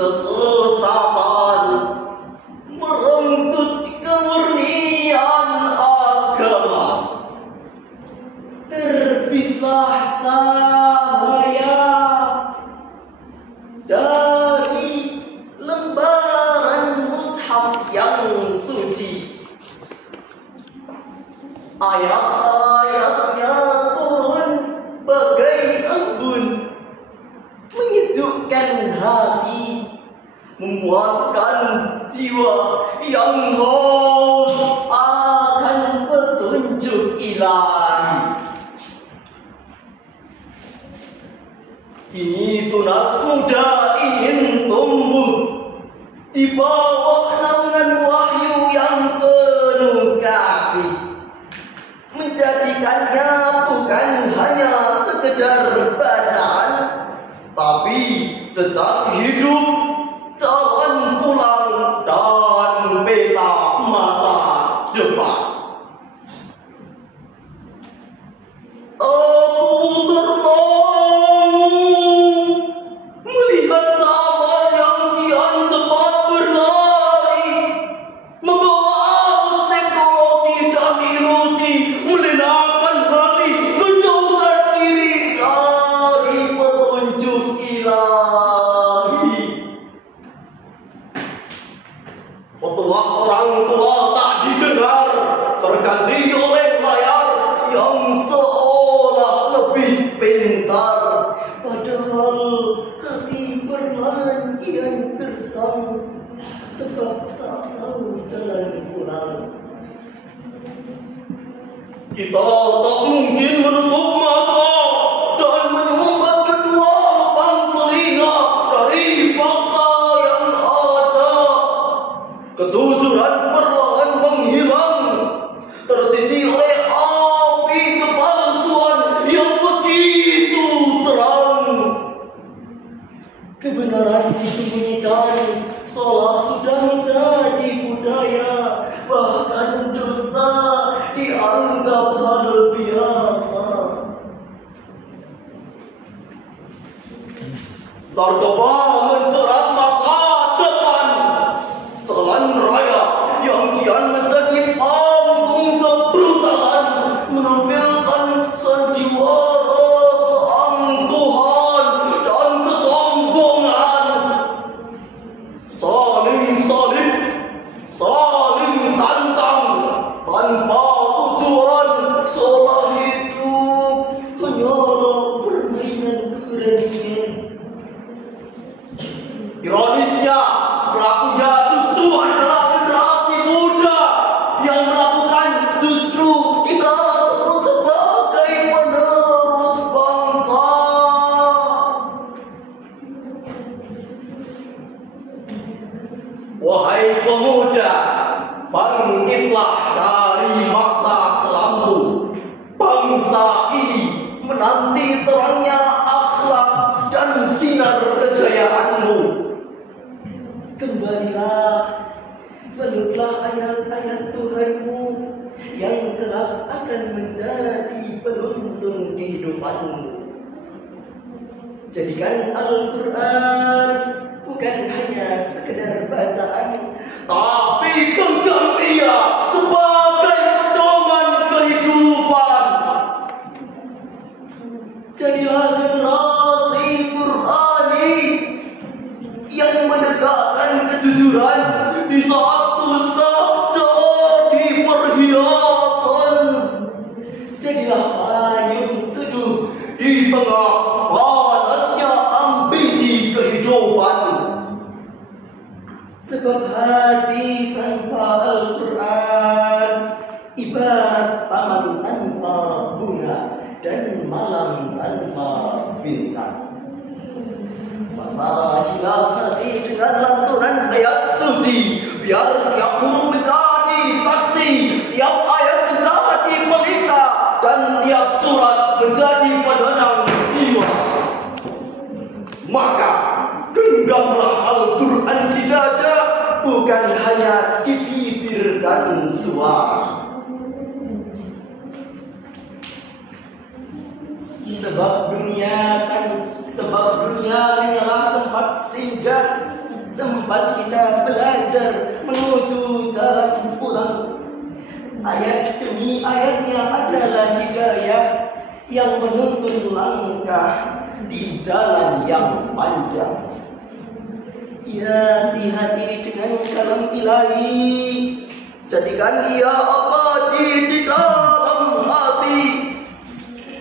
kesesatan, merenggut kemurnian agama. Terbitlah cahaya dari lembaran mushaf yang suci. Ayat-ayatnya turun bagai embun, menyejukkan hati, memuaskan jiwa yang haus akan petunjuk ilahi. Kini tunas muda ingin tumbuh di bawah naungan wahyu yang penuh kasih, menjadikannya bukan hanya sekedar bacaan, tapi jejak hidup, jalan pulang, dan peta masa depan. Aku termangu melihat zaman yang kian cepat berlari, membawa arus teknologi dan ilusi, melenakan hati, menjauhkan diri dari petunjuk ilahi. Petuah orang tua tak didengar, terganti oleh layar yang seolah lebih pintar, padahal hati perlahan kian gersang sebab tak tahu jalan pulang. Kita tak mungkin menutup mata dan menyumbat kedua lubang telinga dari fakta yang ada. Kejujuran perlahan menghilang, tersisi oleh api kepalsuan yang begitu terang. Kebenaran disembunyikan, salah sudah menjadi budaya, bahkan dusta dianggap hal biasa. Narkoba menjerat masa depan, jalan raya yang kian menjadi panggung kebrutalan, menampilkan sandiwara keangkuhan dan kesombongan. Saling salib, saling tantang, tanpa tujuan, seolah hidup hanyalah permainan keberanian. Ironisnya, pelakunya justru adalah generasi muda yang melakukan justru kita sebut sebagai penerus bangsa. Wahai pemuda, bangkitlah dari masa kelambu. Bangsa ini menanti terangnya akhlak dan sinar kejayaanmu. Kembalilah, peluklah ayat-ayat Tuhanmu yang kelak akan menjadi penuntun kehidupanmu. Jadikan Al-Quran bukan hanya sekedar bacaan, tapi genggam ia sebagai pedoman kehidupan. Jadilah generasi Qurani yang menegakkan kejujuran di saat dusta jadi perhiasan. Jadilah payung teduh di tengah panasnya ambisi kehidupan. Sebab hati tanpa Al-Quran ibarat taman tanpa bunga dan malam tanpa bintang. Masalah hati dengan lantunan ayat suci, biar tiap huruf menjadi saksi, tiap ayat menjadi pelita, dan tiap surat menjadi penerang jiwa. Maka genggamlah Al-Quran di dada, bukan hanya di bibir dan suara. Sebab dunia hanyalah tempat singgah tempat kita belajar menuju jalan pulang. Ayat demi ayatnya adalah hidayah yang menuntun langkah di jalan yang panjang. Hiasi hati dengan kalam ilahi, jadikan ia abadi di dalam hati,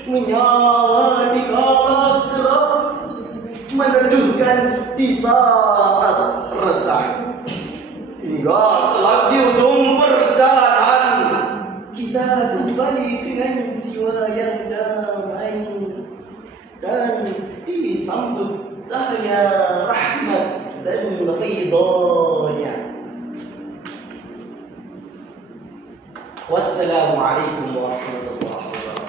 menyala di kala gelap, meneduhkan di saat resah. Hingga kelak di ujung perjalanan, kita kembali dengan jiwa yang damai dan disambut cahaya rahmat dan ridhonya. Wassalamualaikum warahmatullahi wabarakatuh.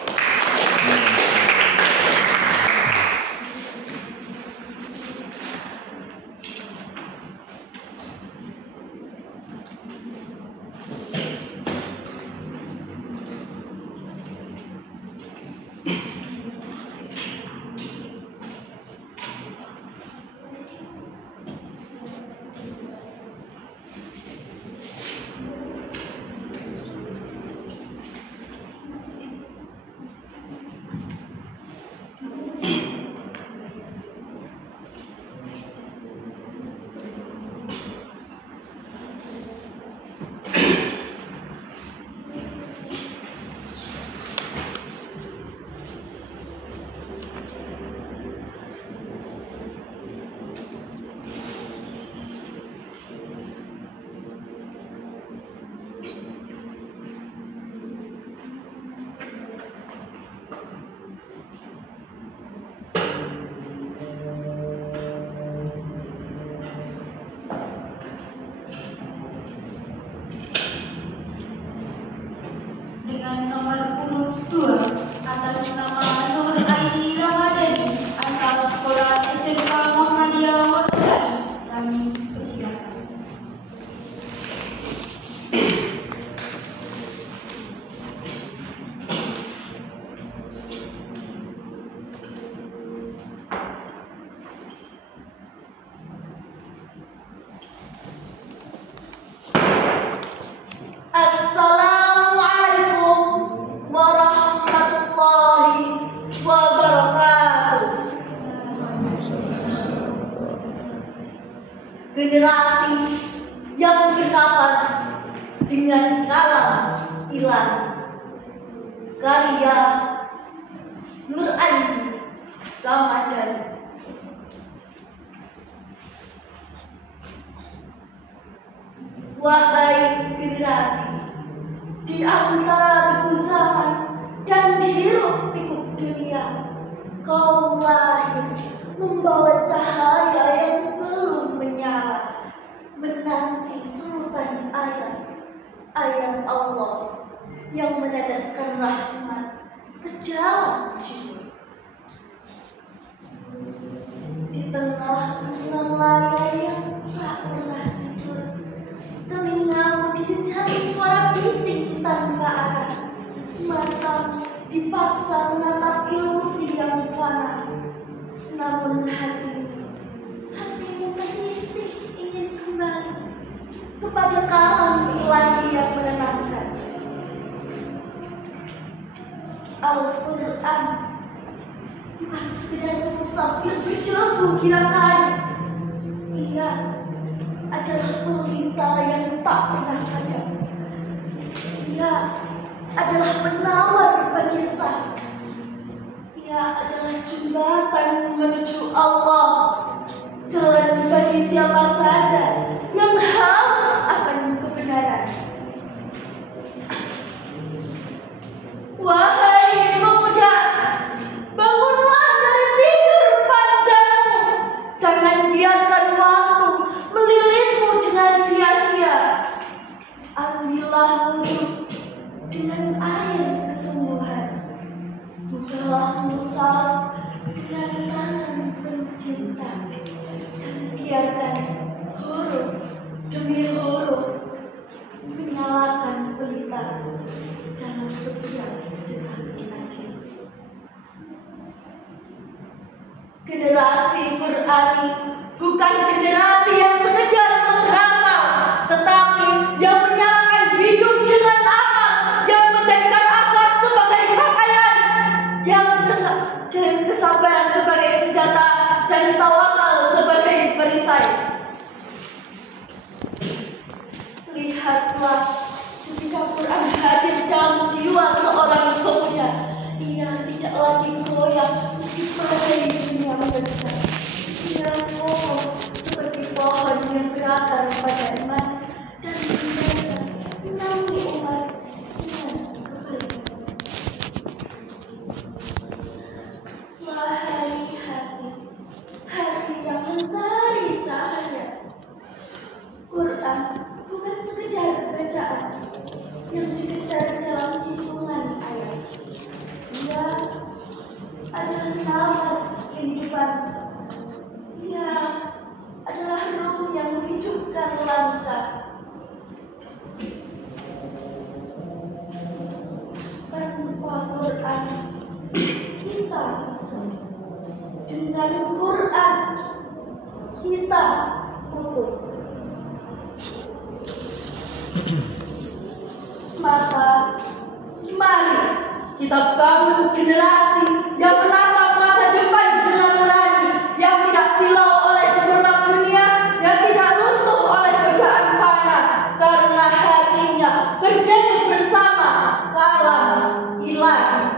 Dengan nomor urut 2 atas nama Nur Aini Ramadhani asal sekolah SMK Muhammadiyah Wonogiri, kami persilakan. Assalamualaikum warahmatullahi wabarakatuh. Generasi yang bernapas dengan kalam ilahi, karya Nur Aini Ramadhani. Wahai generasi, di antara debu zaman dan hiruk pikuk dunia, kau lahir membawa cahaya yang belum menyala, menanti sulutan ayat Allah yang meneteskan rahmat ke dalam jiwa. Di tengah kenang layar yang tak pernah tidur, telingamu dijejaki suara bising tanpa arah, matamu dipaksa menatap ilusi yang fana. Namun hatimu menitih ingin kembali kepada kalam ilahi yang menenangkan. Al-Quran bukan sekedar musafir berdebu kira-kira. Ia adalah pelita yang tak pernah padam. Ia adalah penawar bagi resah. Ia adalah jembatan menuju Allah, jalan bagi siapa saja yang haus akan kebenaran. Wahai pemuda, bangunlah dari tidur panjangmu. Jangan biarkan waktu melilitmu dengan sia-sia. Ambillah wudhu dengan air kesungguhan. Bukalah mushaf dengan tangan pencinta, dan biarkan huruf demi huruf menyalakan pelita dalam setiap detak lagi. Generasi Qurani bukan generasi yang sekejar dan tawakal sebagai perisai. Lihatlah, ketika Quran hadir dalam jiwa seorang pemuda, ia tidak lagi goyah meski badai dunia menerjang. Ia kokoh seperti pohon yang berakar pada iman dan senantiasa menaungi umat dengan kebaikan. Wahai hati yang mencari cahaya, Quran bukan sekedar bacaan yang dikejar dalam hitungan ayat. Ia adalah nafas kehidupan. Ia adalah ruh yang menghidupkan langkah. Tanpa Quran kita kosong. Dengan Quran kita utuh. Maka mari kita bangun generasi yang menatap masa depan dengan nurani, yang tidak silau oleh gemerlap dunia, yang tidak runtuh oleh godaan fana, karena hatinya berdiri bersama kalam ilahi.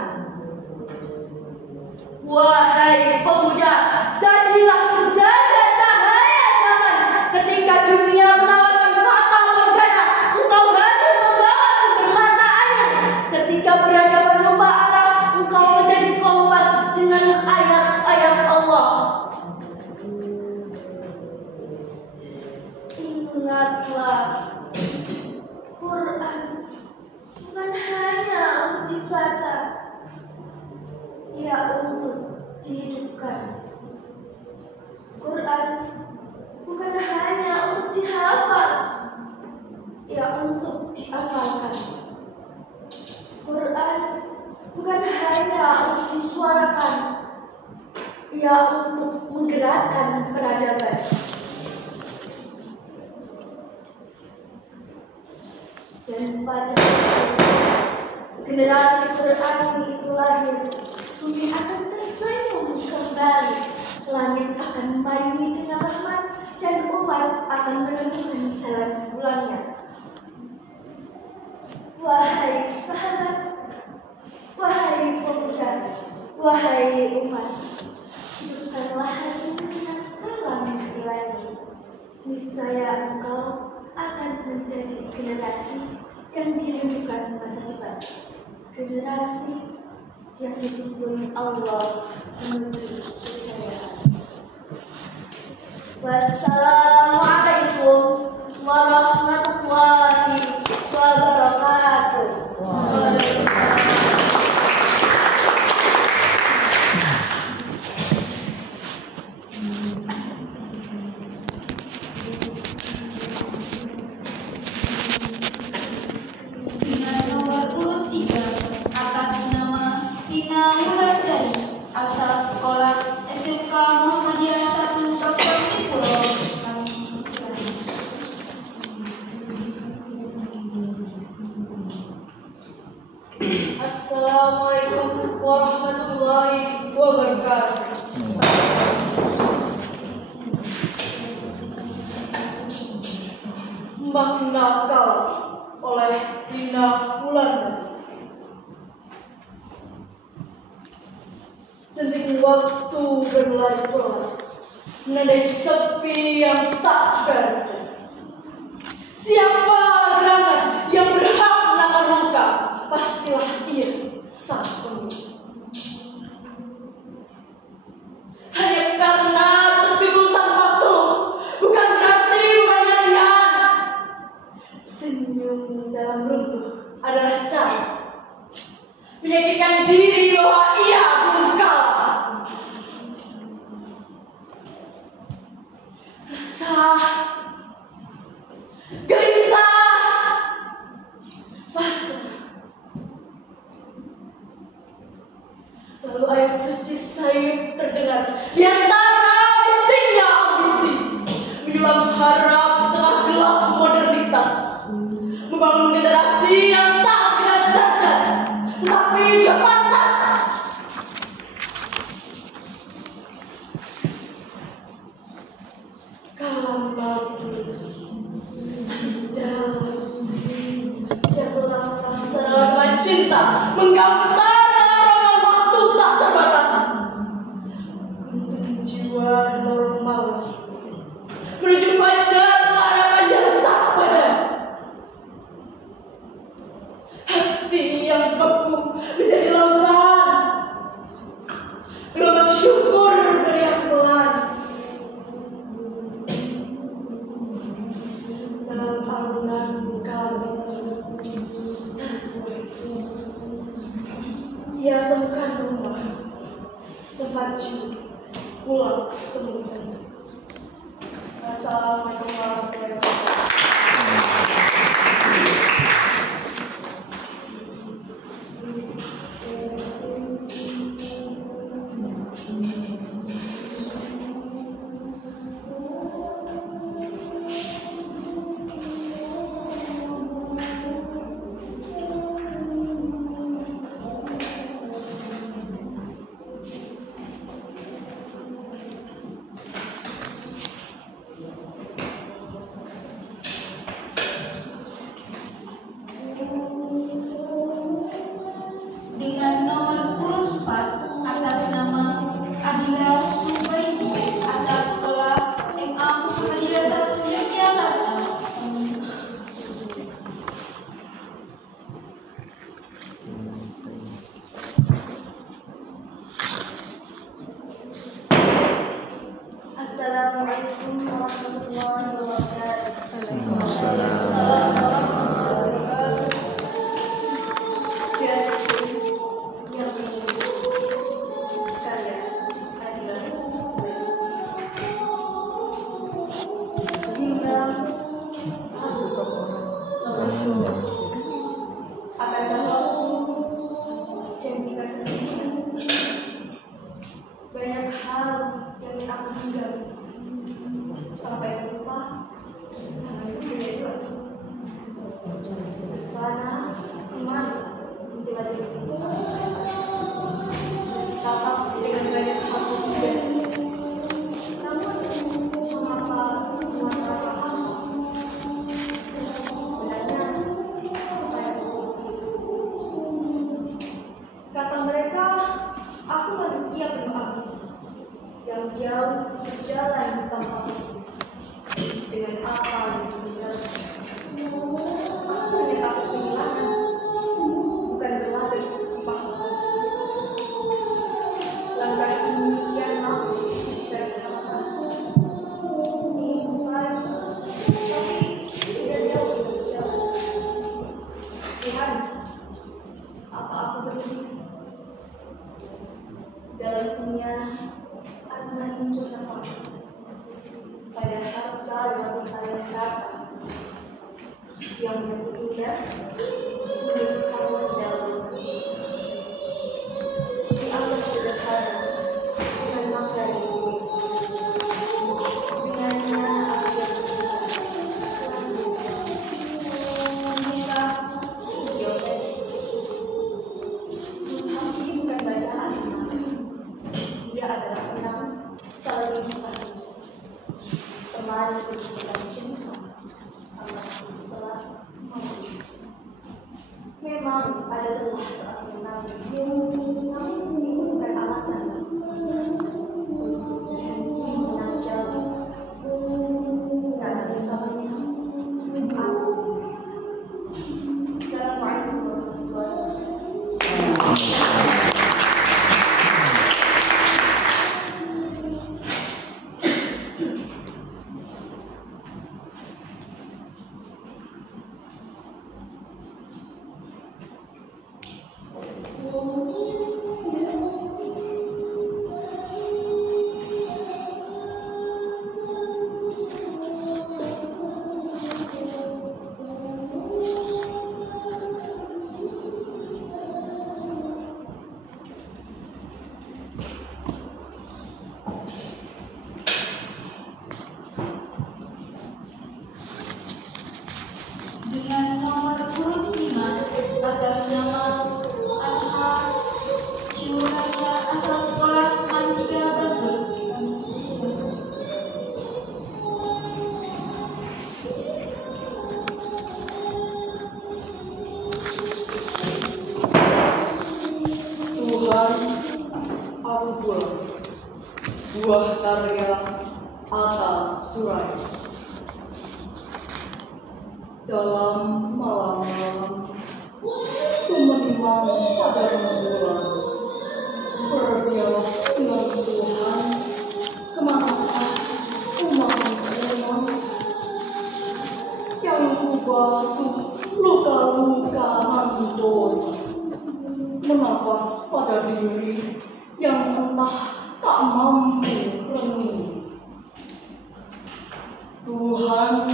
Wahai pemuda, jadilah penjaga cahaya zaman. Ketika dunia menawarkan fata morgana, engkau hadir membawa sumber mata air. Ketika berhadapan lupa arah, engkau menjadi kompas dengan ayat-ayat Allah. Ingatlah, Quran bukan hanya untuk dibaca, ia untuk dihidupkan. Quran bukan hanya untuk dihafal, ia untuk diamalkan. Quran bukan hanya untuk disuarakan, ia untuk menggerakkan peradaban. Dan pada generasi Quran itu lahir, bumi akan tersenyum kembali, langit akan memayungi dengan rahmat, dan umat akan menemukan jalan pulangnya. Wahai sahabat, wahai pemuda, wahai umat, hidupkanlah hatimu dengan kalam ilahi. Niscaya engkau akan menjadi generasi yang dirindukan masa depan, generasi yang dituntun Allah menuju kejayaan. Wassalamualaikum warahmatullahi wabarakatuh. Dengan nomor urut 3 atas nama Ina Wulandari, asal sekolah SMK Muhammadiyah 1 Dr. Puro. Assalamualaikum warahmatullahi wabarakatuh. Makna Kau oleh Ina Wulandari. Detik waktu berlari pelan, menandai sepi yang tak berarti. Siapa gerangan yang berhak menakar luka, pastilah ia sang pemilik. Hanya karena terpikul tanpa keluh, bukan hati banyak rihan. Senyum dalam runtuh adalah cara meyakinkan diri bahwa ia belum kalah. Resah, gelisah, pasrah. Lalu ayat suci sayup terdengar di antara bisingnya ambisi, menyelam harap di tengah gelap modernitas, membangun generasi yang tak sekedar cerdas, tetapi juga pantas. cinta menggapai tanah waktu tak terbatas. Untuk jiwa normal menuju fajar harapan yang tak padam. Hati yang beku menjadi lautan, gelombang syukur beriak pelan. Dalam alunan kami ia temukan rumah, tempat pulang temukan. Assalamualaikum warahmatullahi wabarakatuh. Dengan nomor urut 4 atas nama Adila Subaini asal sekolah MA Muhammadiyah 1 Yogyakarta. Assalamualaikum warahmatullahi wabarakatuh. Banyak hal yang aku tinggal sampai lupa sana kemana menjelajah bercakap dengan banyak hal juga. Namun mengapa semua terasa sama? Sebenarnya apa yang kata mereka, aku manusia penuh ambisi yang jauh berjalan tanpa dengan apa yang dijalankan. Aku hanya takut kehilangan, bukan berlari di pahlawan. Langkah ini kianlah bisa diharapkan. Ingin usai, tapi tidak jauh berjalan. Tuhan, apa aku berdiri dalam sunyi? Karena ini bersama padahal selalu kalian kata yang menjadi indah menjadi kamu dalam dianggap sederhana dengan makna yang unik. Dengannya aku kita jauh Musafi bukan bacaan, dia adalah tenang saling saling kemarin kita cinta Allah selalu memang ada lelah saat menang, namun itu bukan alasan untuk berhenti menang jauh karena bersamanya aku. Assalamualaikum warahmatullahi wabarakatuh. Oh Buah karya Atta Suraya. Dalam malam-malam ku menimang pada rembulan, berdialog dengan Tuhan, kemanakah ku mau yang ku basuh luka-luka nan dosa. Mengapa pada diri yang entah tak mampu renung? Tuhan,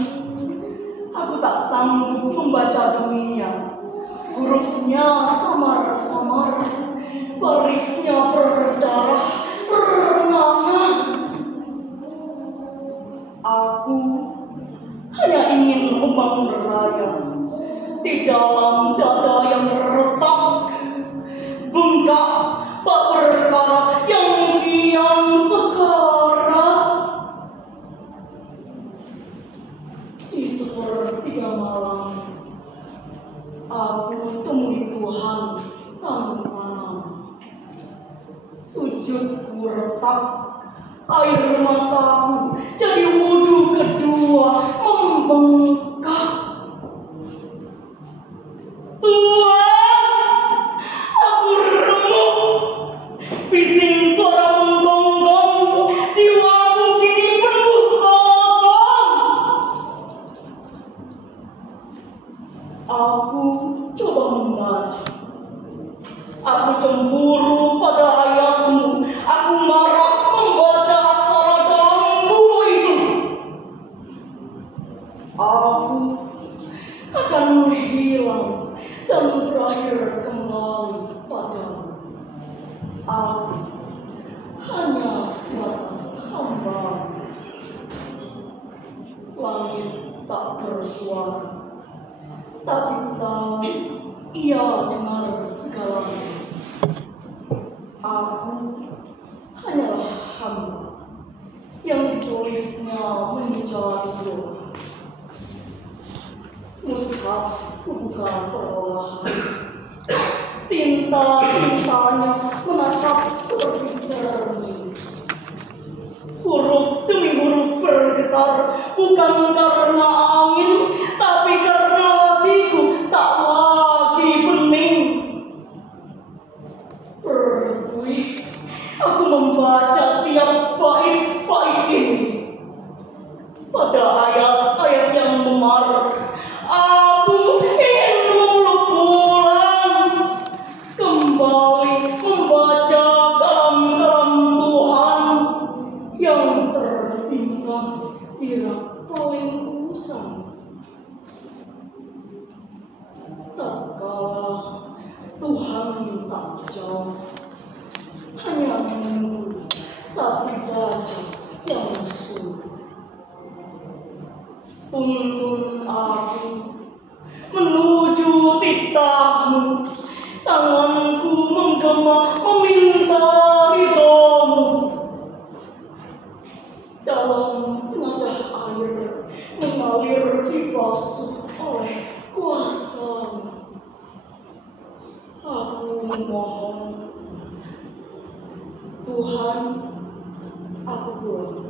aku tak sanggup membaca dunia. Hurufnya samar-samar, barisnya berdarah, bernama. Aku hanya ingin membangun raya di dalam dada yang retak, bengkak bak perkara yang kian sekarat. Di sepertiga malam aku temui Tuhan tanpa nama. Sujudku retak, air mataku jadi wudhu kedua membengkak. Tuhan, aku remuk, bising suara menggonggong, jiwaku kini penuh kosong. Aku coba membaca, aku cemburu pada ayatmu, aku marah membaca aksara dalam buku itu. Aku akan menghilang dan berakhir kembali padamu. Aku hanya sebatas hamba. Langit tak bersuara, tapi ku tahu ia dengar segalanya. Aku hanyalah hamba yang ditulisnya menjadi doa. Mushaf kubuka perlahan, tinta-tintanya menatap seperti cermin. Huruf demi huruf bergetar, bukan karena angin, tapi karena hatiku tak lagi bening. Pergi, aku membaca tiap bait-bait ini. Pada ayat-ayat yang memar, aku ingin memeluk pulang, kembali membaca kalam-kalam Tuhan yang tersimpan di rak paling usang. Tatkala Tuhan tak jauh, hanya menunggu satu baca yang suruh. Tuntun aku menuju titahmu, tanganku menggema meminta ridhomu. Dalam tenaga air mengalir dibasuh oleh kuasamu. Aku memohon, Tuhan, aku pulang.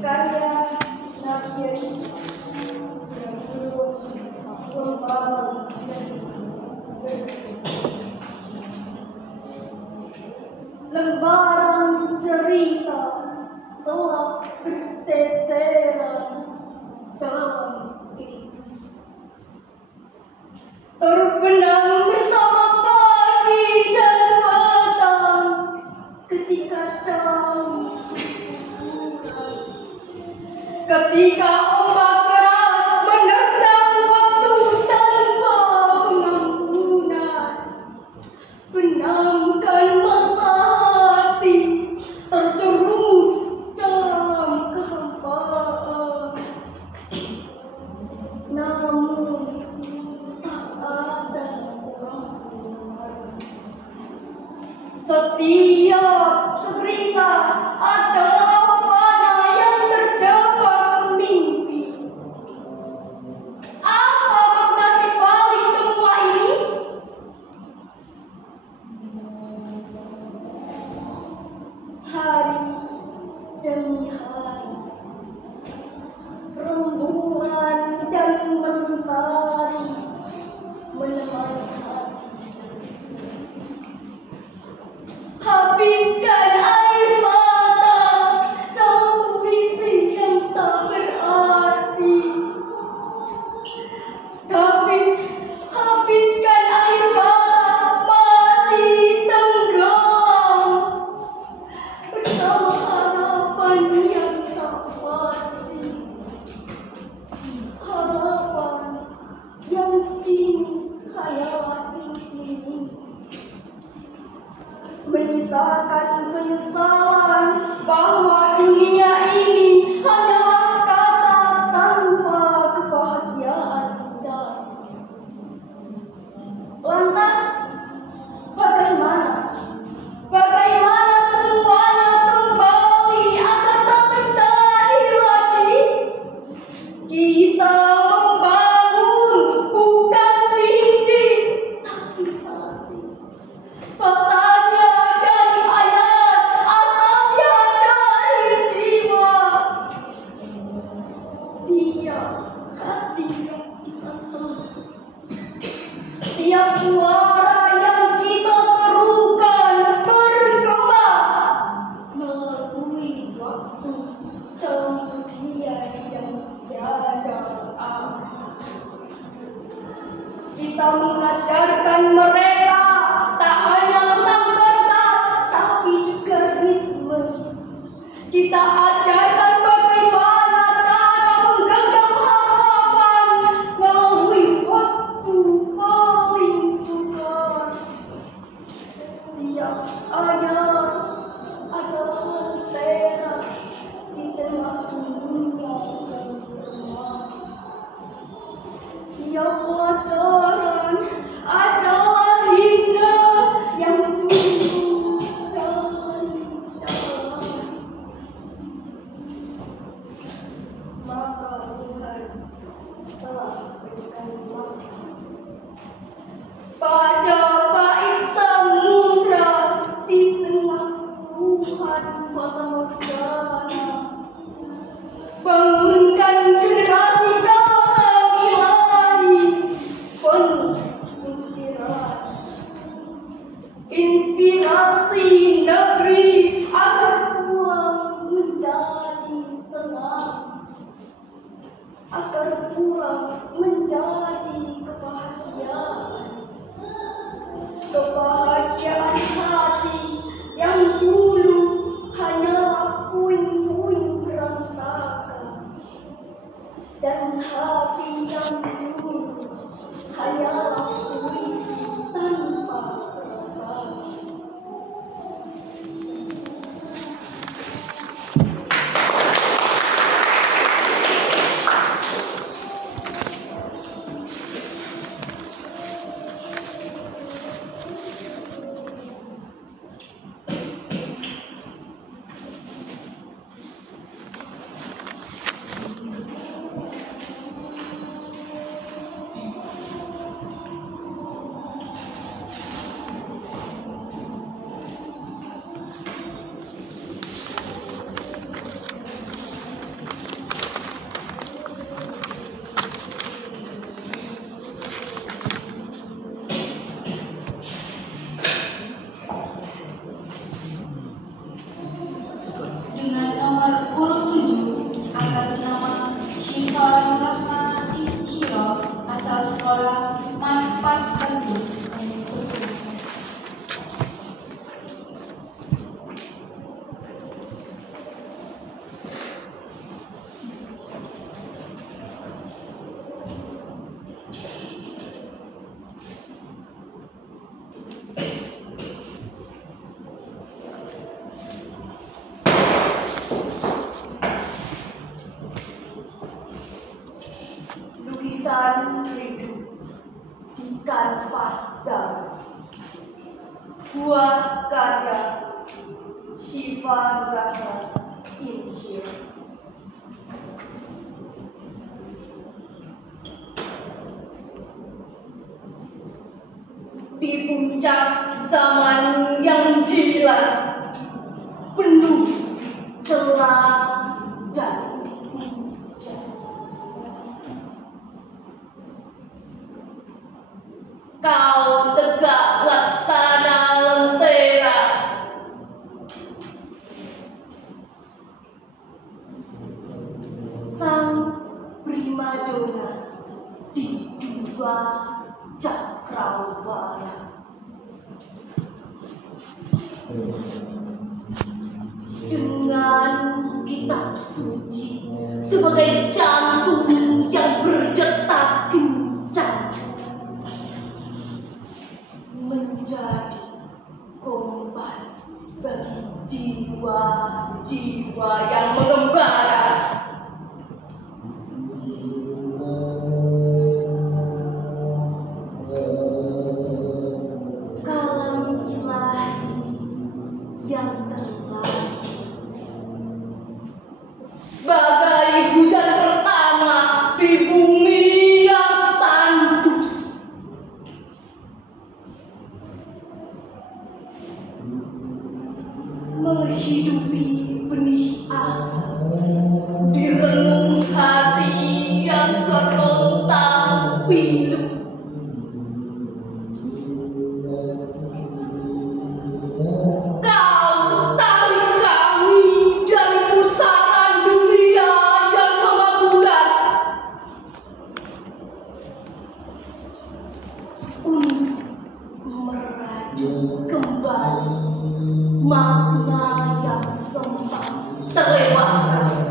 karya Nabi yang belum membangun lembaran cerita telah berceceran dalam hidup, terbenam bersama pagi dan petang ketika daun ketika ombak keras menerjang waktu tanpa pengampunan, benamkan mata hati terjerumus dalam kehampaan. Namun tak ada seorang Tuhan. Setiap cerita adalah fana yang terjebak mimpi. Apa makna di balik semua ini? Hari demi hari, rembulan dan mentari menemani hati. Habiskan air mata dalam puisi yang tak berarti. Habiskan air mata, mati tenggelam bersama harapan yang tak pasti. Harapan yang kini hanya di sini, menyisakan penyesalan bahwa dunia ini hanyalah kata tanpa kebahagiaan sejati. Lantas, bagaimana semuanya kembali agar tak terjadi lagi? Kita membangun bukan tinggi tapi hati. Petanya dari ayat, atapnya dari jiwa. Tiap hati yang kita sentuh, tiap suara yang kita serukan bergema melalui waktu dalam ujian yang tiada akhir. Kita mengajarkan mereka tak hanya tentang kertas, tapi juga ritme. Kita ajarkan bagaimana cara menggenggam harapan melalui waktu paling sukar. Tiap ayat adalah lentera di tengah dunia yang gelap. Tiap pelajaran adalah himne yang tumbuh dari dalam. Maka Tuhan telah berikan waktu pada bait samudra di tengah Tuhan fata morgana. Bangunkan generasi kalam ilahi penuh inspirasi negeri agar pulang menjadi tenang, agar pulang menjadi kebahagiaan hati yang dulu hanyalah puing-puing berantakan, dan hati yang dulu hanyalah puisi tanpa perasaan. tulisan rindu di kanvas zaman. Buah karya Syifa Nurahma Insyir. Di puncak zaman yang gila, penuh celah dan hujan, kau tegak laksana lentera, sang primadona di dua cakrawala. Dengan kitab suci sebagai jantung yang berdetak kencang, menjadi kompas bagi jiwa-jiwa yang mengembara. Kalam ilahi yang terlarang, bagai hujan pertama di bumi yang tandus, menghidupi benih asa di renung hati yang kerontang pilu. Kau tarik kami dari pusaran dunia yang memabukkan, untuk merajut kembali makna yang sempat terlewatkan.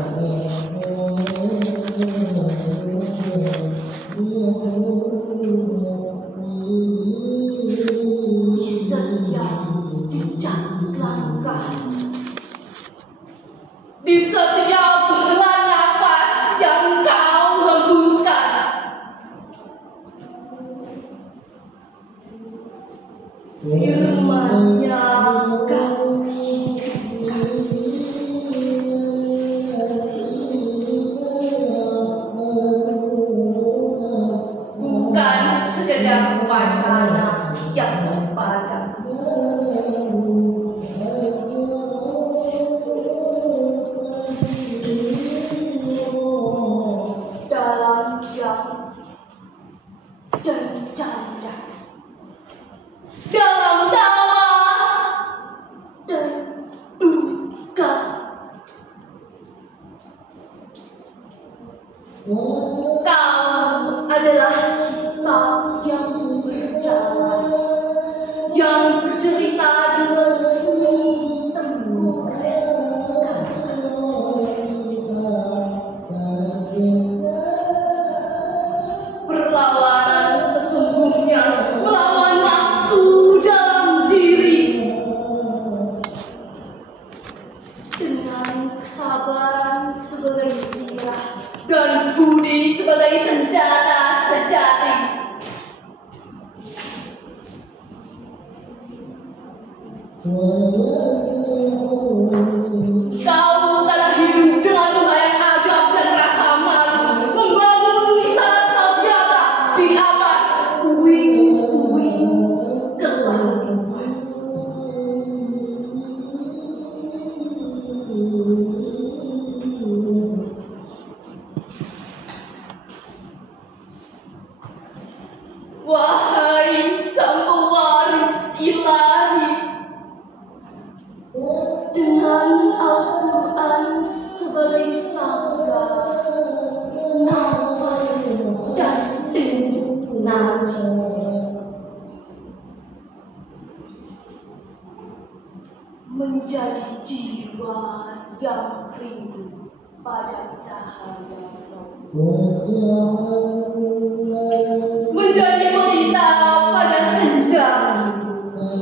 Di setiap jejak langkah, di setiap hela nafas yang kau hembuskan, firman-Nya kau hidupkan. Bukan sekedar wacana yang terpajang, dalam diam dan canda, dalam tawa dan duka, kau adalah kitab yang berjalan, yang bercerita dengan seni tergores kata. Perlawanan sesungguhnya melawan nafsu dalam diri, dengan kesabaran sebagai zirah dan budi sebagai senjata sejati. Kau telah hidup dengan membayang adab dan rasa malu, membangun wisata sabyata di atas puing-puing kelaluan. Wahai sang pewaris ilahi, dengan Al-Quran sebagai sangga, nafas dan denyut nadi, menjadi jiwa yang rindu pada cahaya Allah, menjadi pelita pada senja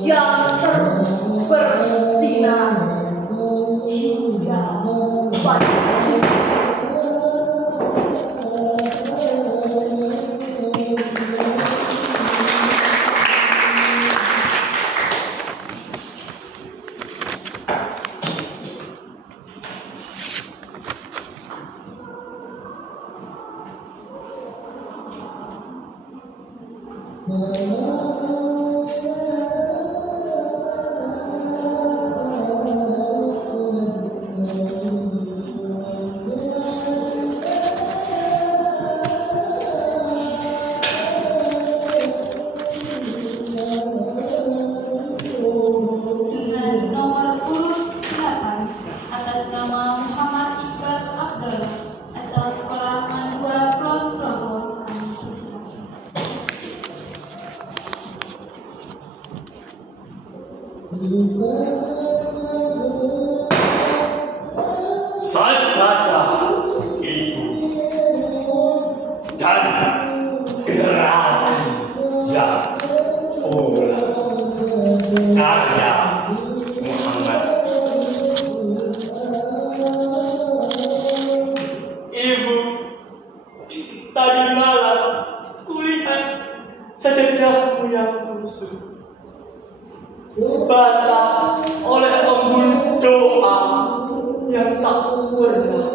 yang terus bersinar hingga pagi. Dengan nomor urut 8 atas nama Muhammad Iqbal Abdul asal sekolah Mandua Progo. Sajadah ibu dan generasi yang ulang karya Muhammad. Ibu, tadi malam kulihat sajadahmu yang busuk basah oleh embun doa yang tak pernah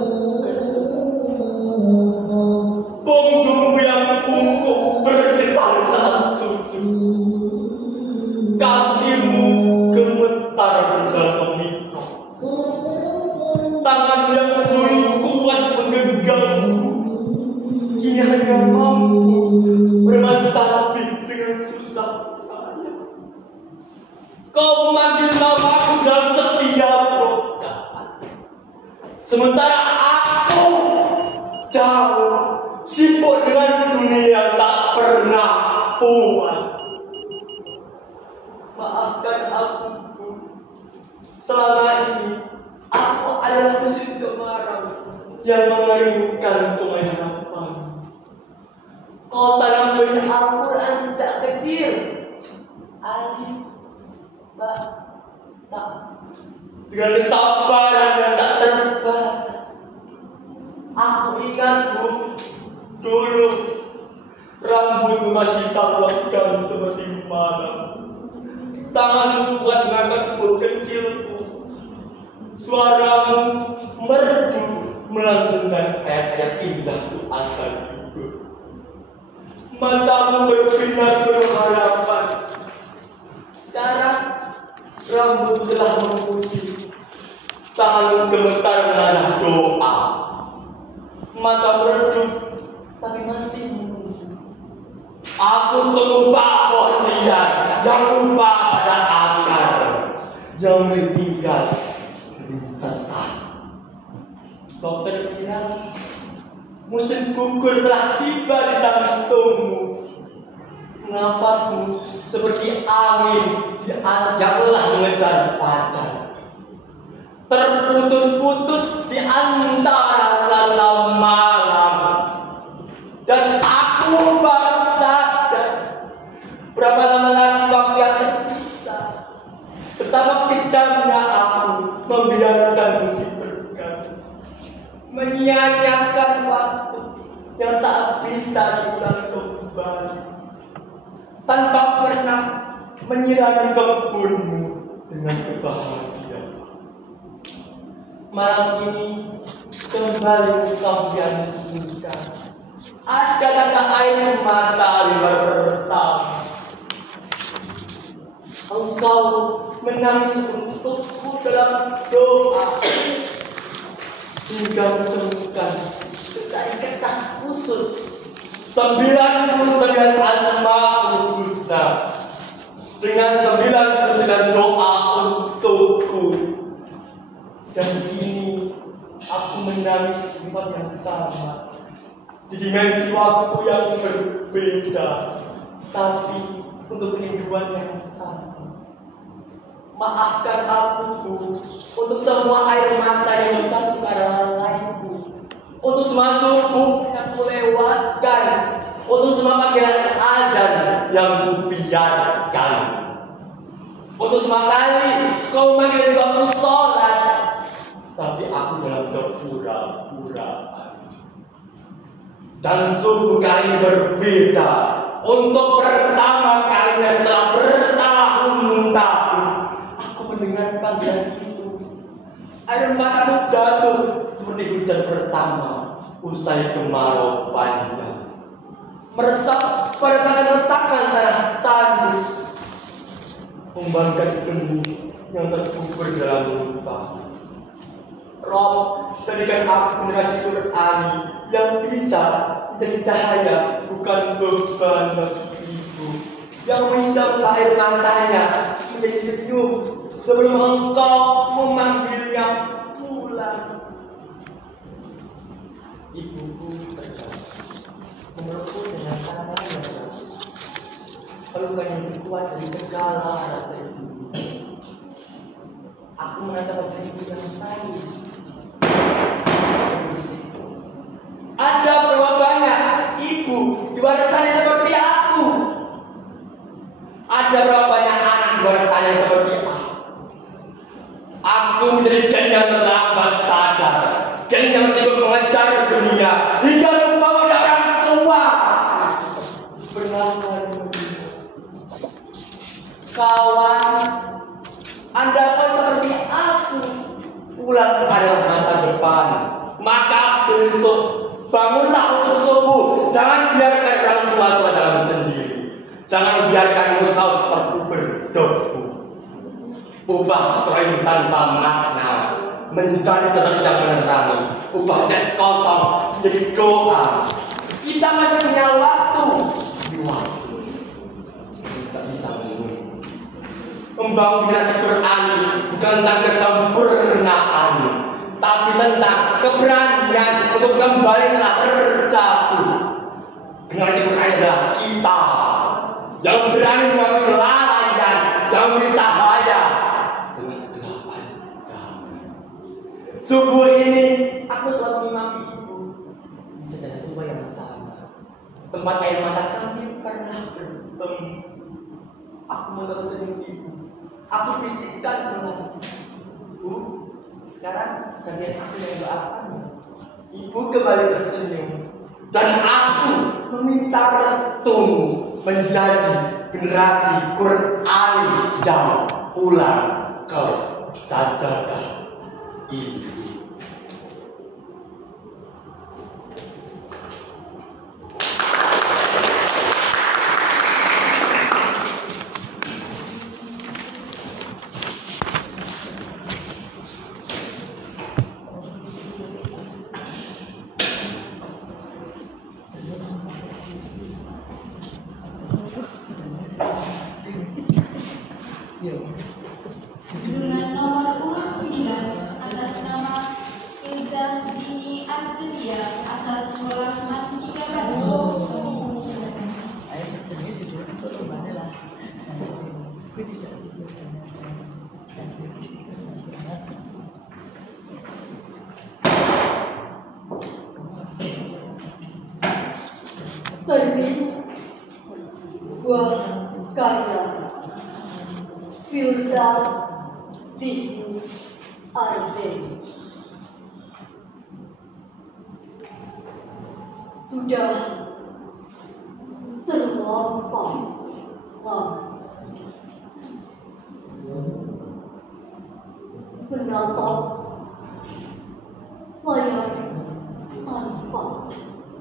punggungmu yang bungkuk bergetar saat sujud, kakimu gemetar di jalan pemikir, tangan yang dulu kuat menggenggammu kini hanya mampu bermain tasbih dengan susah payah. Kau memanggil namaku dalam setiap rokaat, sementara aku jauh sibuk dengan dunia tak pernah puas. Maafkan aku, Bu. Selama ini aku adalah musim kemarau yang mengeringkan sungai harapan. Kau tanam benih Al-Quran sejak kecil, Alif, Ba, Ta, dengan kesabaran yang tak terbatas. Aku ingat, Bu, dulu rambutmu masih hitam legam seperti malam. Tanganmu kuat mengangkat bulu kecilku. Suaramu merdu melantunkan ayat-ayat indah doa juga. Matamu berbinar berharapan. Sekarang rambut telah memutih, tanganmu gemetar mengarah doa. Mata meredup, tapi masih menunggu. Aku tunggu bakor liar yang lupa pada akar, yang ditinggal demi sesat. Dokter bilang musim gugur telah tiba di jantungmu. Nafasmu seperti angin yang telah mengejar fajar, terputus-putus di antara Selasa malam. Dan aku baru sadar berapa lama lagi waktu yang tersisa. Betapa kejamnya aku membiarkan musik berganti, menyia-nyiakan waktu yang tak bisa diulang kembali, tanpa pernah menyirami kebunmu dengan kebahagiaan. Malam ini kembali kau yang suka. Ada tanda air mata di pertama. Engkau menangis untukku dalam doa hingga menemukan secari kertas kusut 99 asmaul husna dengan 99 doa untukku. Dan kini aku menangis di tempat yang sama, di dimensi waktu yang berbeda, tapi untuk kerinduan yang sama. Maafkan aku, Bu, untuk semua air mata yang jatuh karena lalaiku, untuk semua subuh yang kulewatkan, untuk semua panggilan azan yang kubiarkan, untuk semua kali kau manggil di waktu sholat, tapi aku dalam kepura-puraan. Dan subuh kali ini berbeda. Untuk pertama kalinya setelah bertahun-tahun, aku mendengar panggilan itu. Air matamu jatuh seperti hujan pertama usai kemarau panjang. meresap pada tangan retakan tanah tandus, membangkit benih yang terkubur dalam lupa. Rob, jadikan aku generasi Qur'ani yang bisa menjadi cahaya, bukan beban bagi ibu, yang bisa air matanya menjadi senyum sebelum engkau memanggilnya pulang. Ibuku terkadang memelukku dengan tangannya, pelukan yang kuat dari segala rasa ibu. Aku menatap wajah ibu yang sayang. Ada berapa banyak ibu di luar sana seperti aku? Ada berapa banyak anak di luar sana seperti aku? Aku menjadi jin yang terlambat sadar, jin yang sibuk mengejar dunia hingga lupa pada orang tua. Berlaku kawan, Anda pun seperti aku. Pulang adalah masa depan. Maka besok bangunlah untuk subuh. Jangan biarkan orang tua saudaramu sendiri. Jangan biarkan musuh terkubur berdebu. Ubah stroin tanpa makna menjadi terus yang menerangi. Ubah cek kosong menjadi doa. Kita masih punya waktu. Waktu kita bisa menunggu. Membangun generasi Qur'ani bukan tentang kesempurnaan, tapi tentang keberanian untuk kembali setelah terjatuh. Generasi Qur'ani adalah kita yang berani mengakui kelalaian dan memberi cahaya dengan kegelapan zaman. Subuh ini aku selalu mengimami ibu di sejadah tua yang sama, tempat air mata kami pernah bertemu. Aku menatap senyum ibu. Aku bisikkan dengan ibu. Sekarang gantian aku yang doakanmu. Ibu kembali tersenyum dan aku meminta restumu menjadi generasi Qur'ani yang pulang ke sajadah ibu. Dengan nomor urut 9 atas nama Ilza Dini Arzulia asal sekolah Manusia Baru. Terbit buah karya Filzah Dini Arzulia. Sudah terlampau lama menatap layar tanpa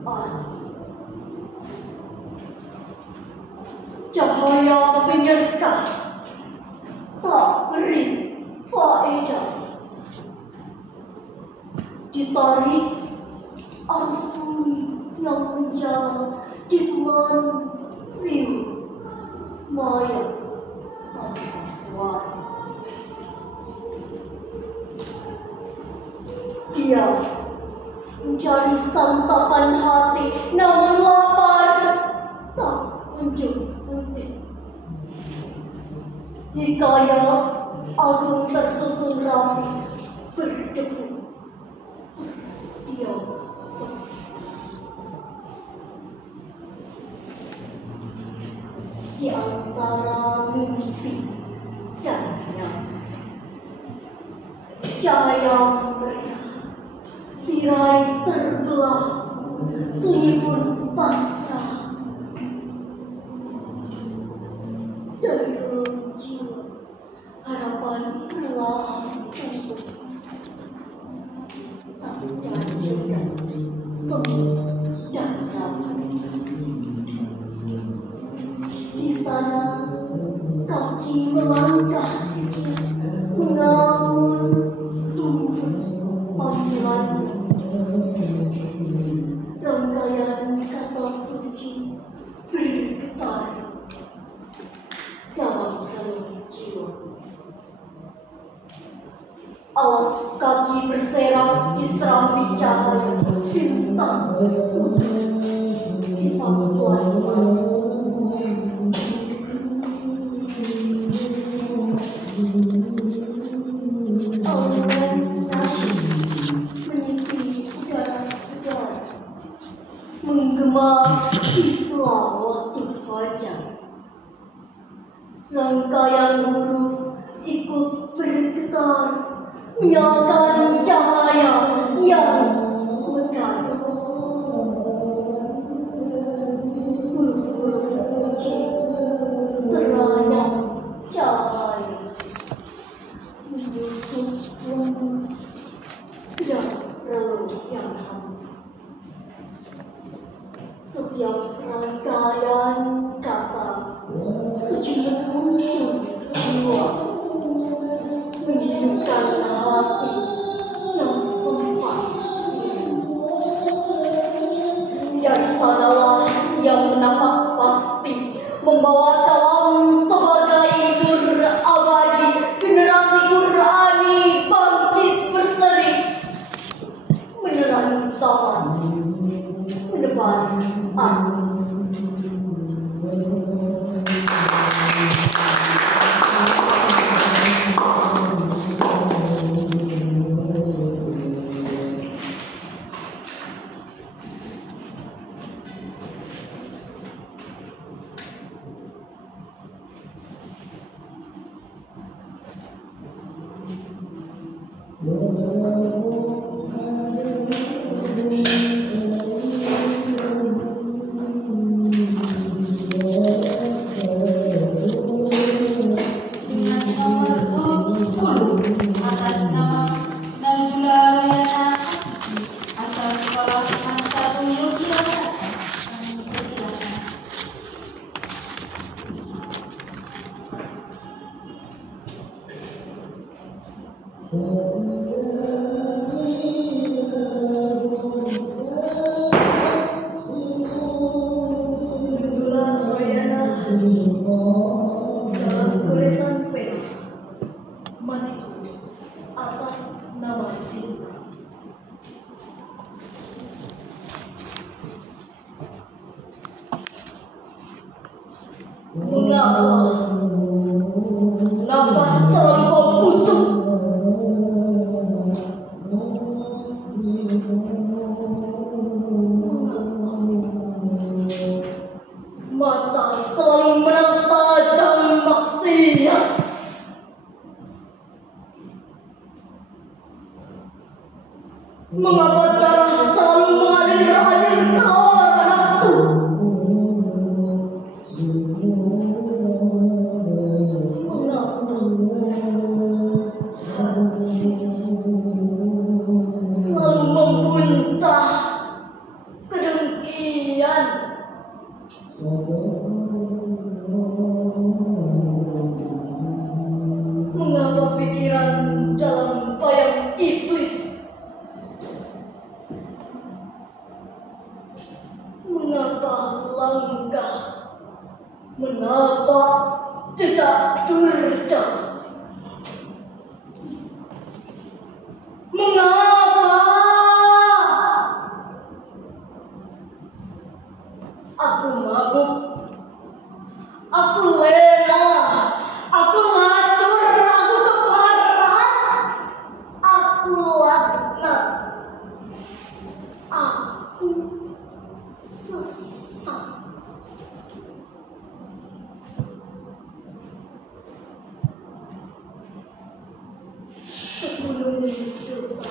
arah. Cahaya menyerkah tak beri faedah. Ditarik arus sunyi yang menjalar di bulan riuh maya tanpa suara. Dia mencari santapan hati, namun lapar tak kunjung henti. Hikayat agung tersusun rapi, berdebu, diam sepi. Di antara mimpi dan nyata, cahaya merah, tirai terbelah, sunyi pun pasrah. Dari relung jiwa, harapan perlahan tumbuh. Tak dan juga semu dan rapat. Soki melangkah mengaun tunggu panggilannya. Rangkaian kata suci bergetar dalam dalam jiwa. Alas kaki berserak di serambi cahaya bintang di pangkuan emas. Menggema Isla waktu fajar. Rangkaian huruf ikut bergetar, menyalakan cahaya yang mekar. Huruf-huruf suci teranyam cahaya, menyusup lembut dan relung yang hangat. Setiap rangkaian kata suci menuntun jiwa, menghidupkan hati yang sempat sirna. Dari sanalah yang menapak pasti membawa kalam sebagai nur abadi, generasi Qurani bangkit berseri, menerangi zaman, menebar arti. Dalam tulisan pena Maniku atas nama cinta. Mengapa nafas selalu busuk? Mata selalu menata jam maksiat. Mengapa darah selalu mengalir-alir ke arah nafsu? Mengapa hati selalu membuncah kedengkian? Mengapa pikiran dalam bayang iblis? Mengapa langkah menapak jejak durja? Mengapa aku mabuk? Aku lena, aku lacur, aku keparat, aku laknat, aku sesat. Segunung dosa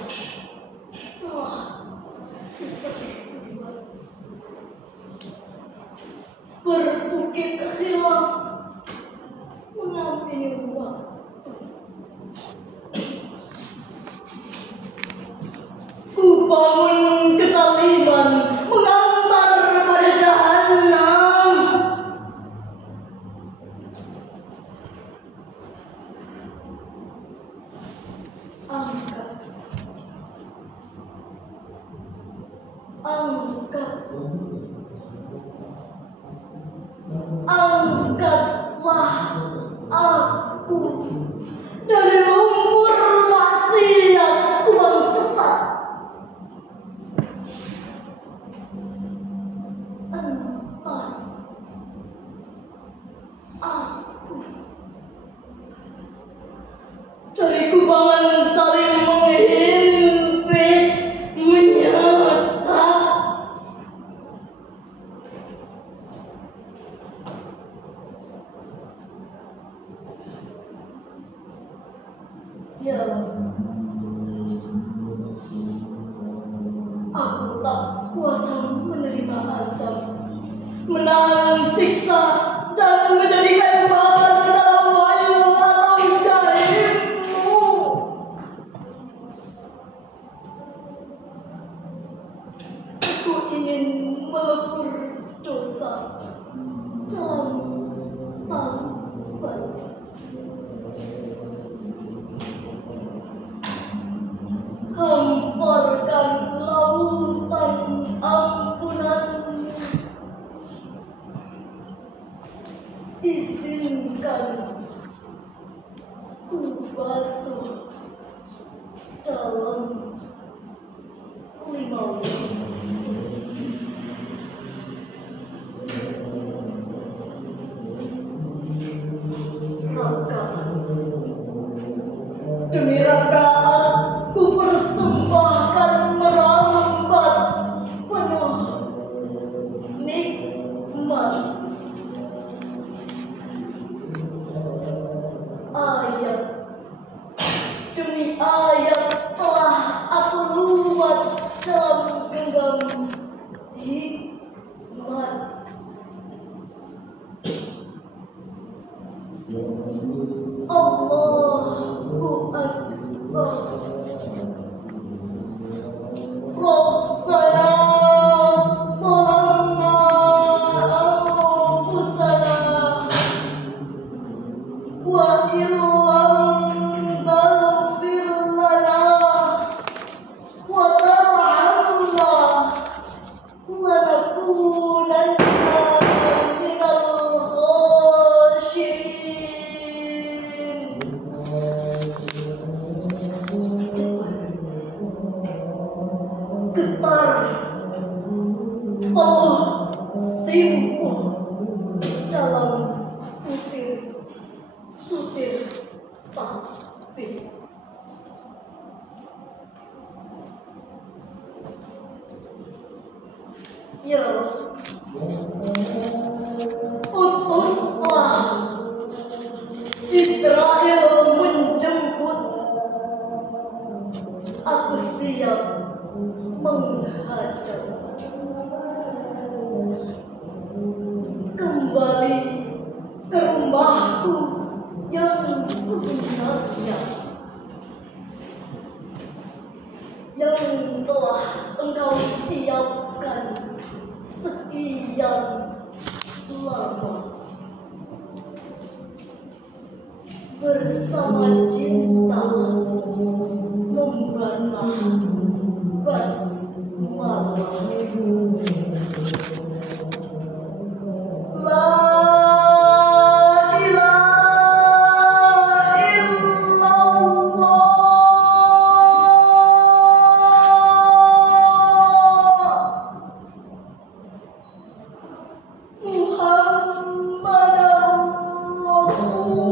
telah berbukit khilaf mengampuni waktu. Ku bangun kezaliman mengantar pada jahanam. Angkatlah aku dari lumpur maksiat tuang sesat. Entas aku dari kubangan saling menghimpit, menyesat. Ya, aku tak kuasa menerima azab, menahan siksa, dan menjadi kayu bakar ke dalam wayang alam jahimmu. Aku ingin melebur dosa dalam taubat. Hamparkan lautan ampunanmu, izinkan ku basuh dalam limau. Rakaat demi rakaat ku persembahkan merambat penuh nikmat. Ayat demi ayat telah aku luat dalam genggam hikmat. Allahu Akbar. Rabbana zalamna anfusana wa illam taghfir lana wa tarhamna lanakunanna minal khasirin. Getar Allah simpuh dalam butir tasbih. Ya, utuslah Israel menjemput. Aku siap menghadap. Kembali ke rumahku yang sebenarnya, yang telah engkau siapkan sekian lama. Bersama cinta membasah basmalah. La ilaha illallah. Muhammadar Rasulullah.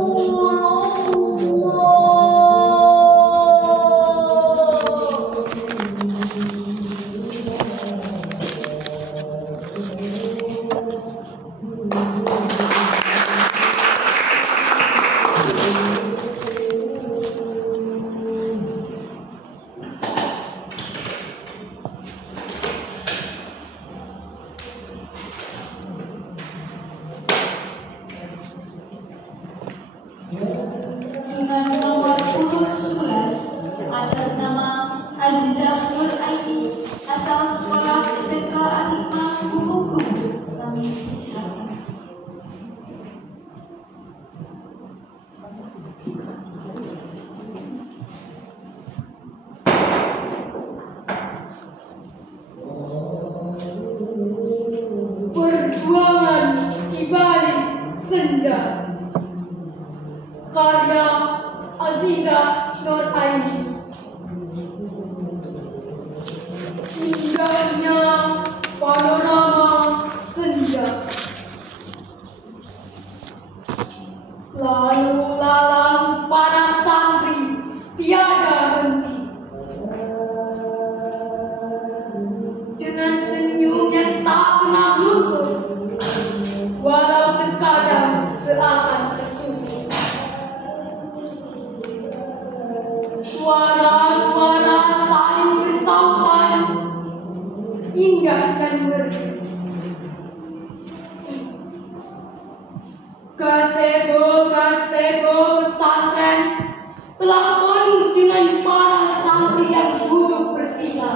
Senja, karya Aziza Nur Aini. Indahnya panorama senja, lalu lalang para santri tiada henti. Dengan senyum yang tak pernah luntur, walau terkadang seakan tertutup. Suara-suara saling bersautan, indah dan merdu. Gazebo pesantren telah penuh dengan para santri yang duduk bersila,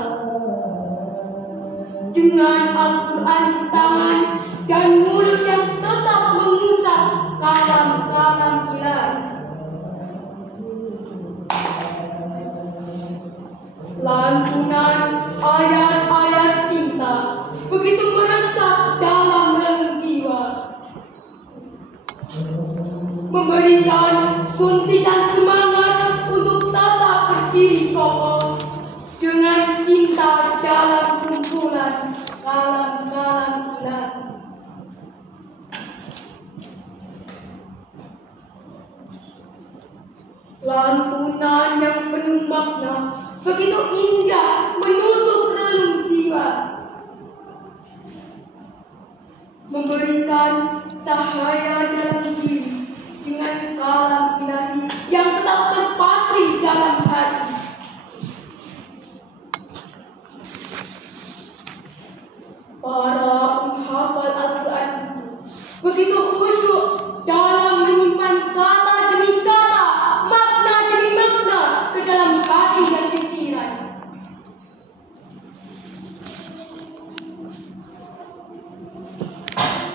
dengan Al-Quran di tangan dan mulut yang tetap mengucap kalam-kalam ilahi. Lantunan ayat-ayat cinta begitu meresap dalam relung jiwa, memberikan suntikan semangat untuk tetap berdiri kokoh dengan cinta dalam kumpulan kalam-kalam ilahi. Lantunan yang penuh makna begitu indah menusuk relung jiwa, memberikan cahaya dalam diri dengan kalam ilahi yang tetap terpatri dalam hati. Para penghafal Al-Quran itu begitu khusyuk dalam menyimpan kata demi kata, makna demi makna ke dalam hati dan pikiran.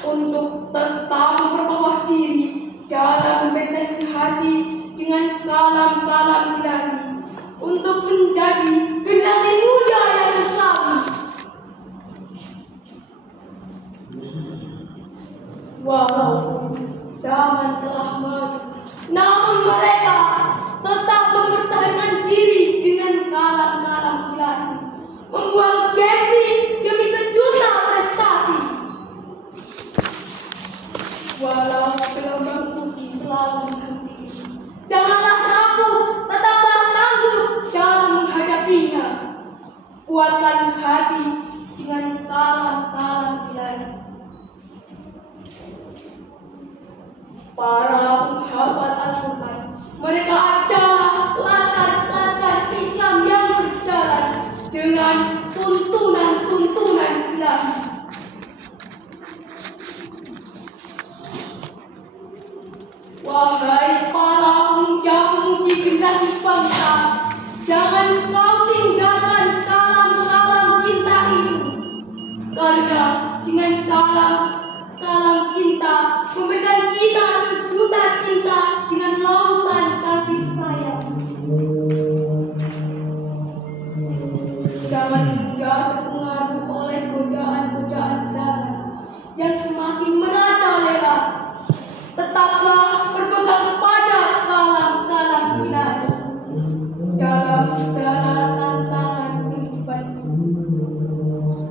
Untuk tetap memperkokoh diri dalam membentengi hati dengan kalam-kalam ilahi, untuk menjadi generasi muda yang Islami. Walaupun zaman telah maju, namun mereka tetap mempertahankan diri dengan kalam-kalam ilahi, membuang gengsi demi sejuta prestasi. Walau gelombang puji selalu menghampiri, janganlah rapuh, tetaplah tangguh dalam menghadapinya. Kuatkan hati dengan kalam-kalam ilahi. Para penghafal Al-Quran, mereka adalah laskar-laskar Islam yang berjalan dengan tuntunan-tuntunan ilahi. Wahai para pemuja-pemuji generasi bangsa, jangan kau tinggalkan kalam-kalam cinta itu, karena dengan kalam cinta memberikan kita sejuta cinta dengan lautan kasih sayang. Jangan mudah terpengaruh oleh godaan-godaan zaman yang semakin merajalela. Tetaplah berpegang pada kalam-kalam ilahi dalam segala tantangan kehidupan ini.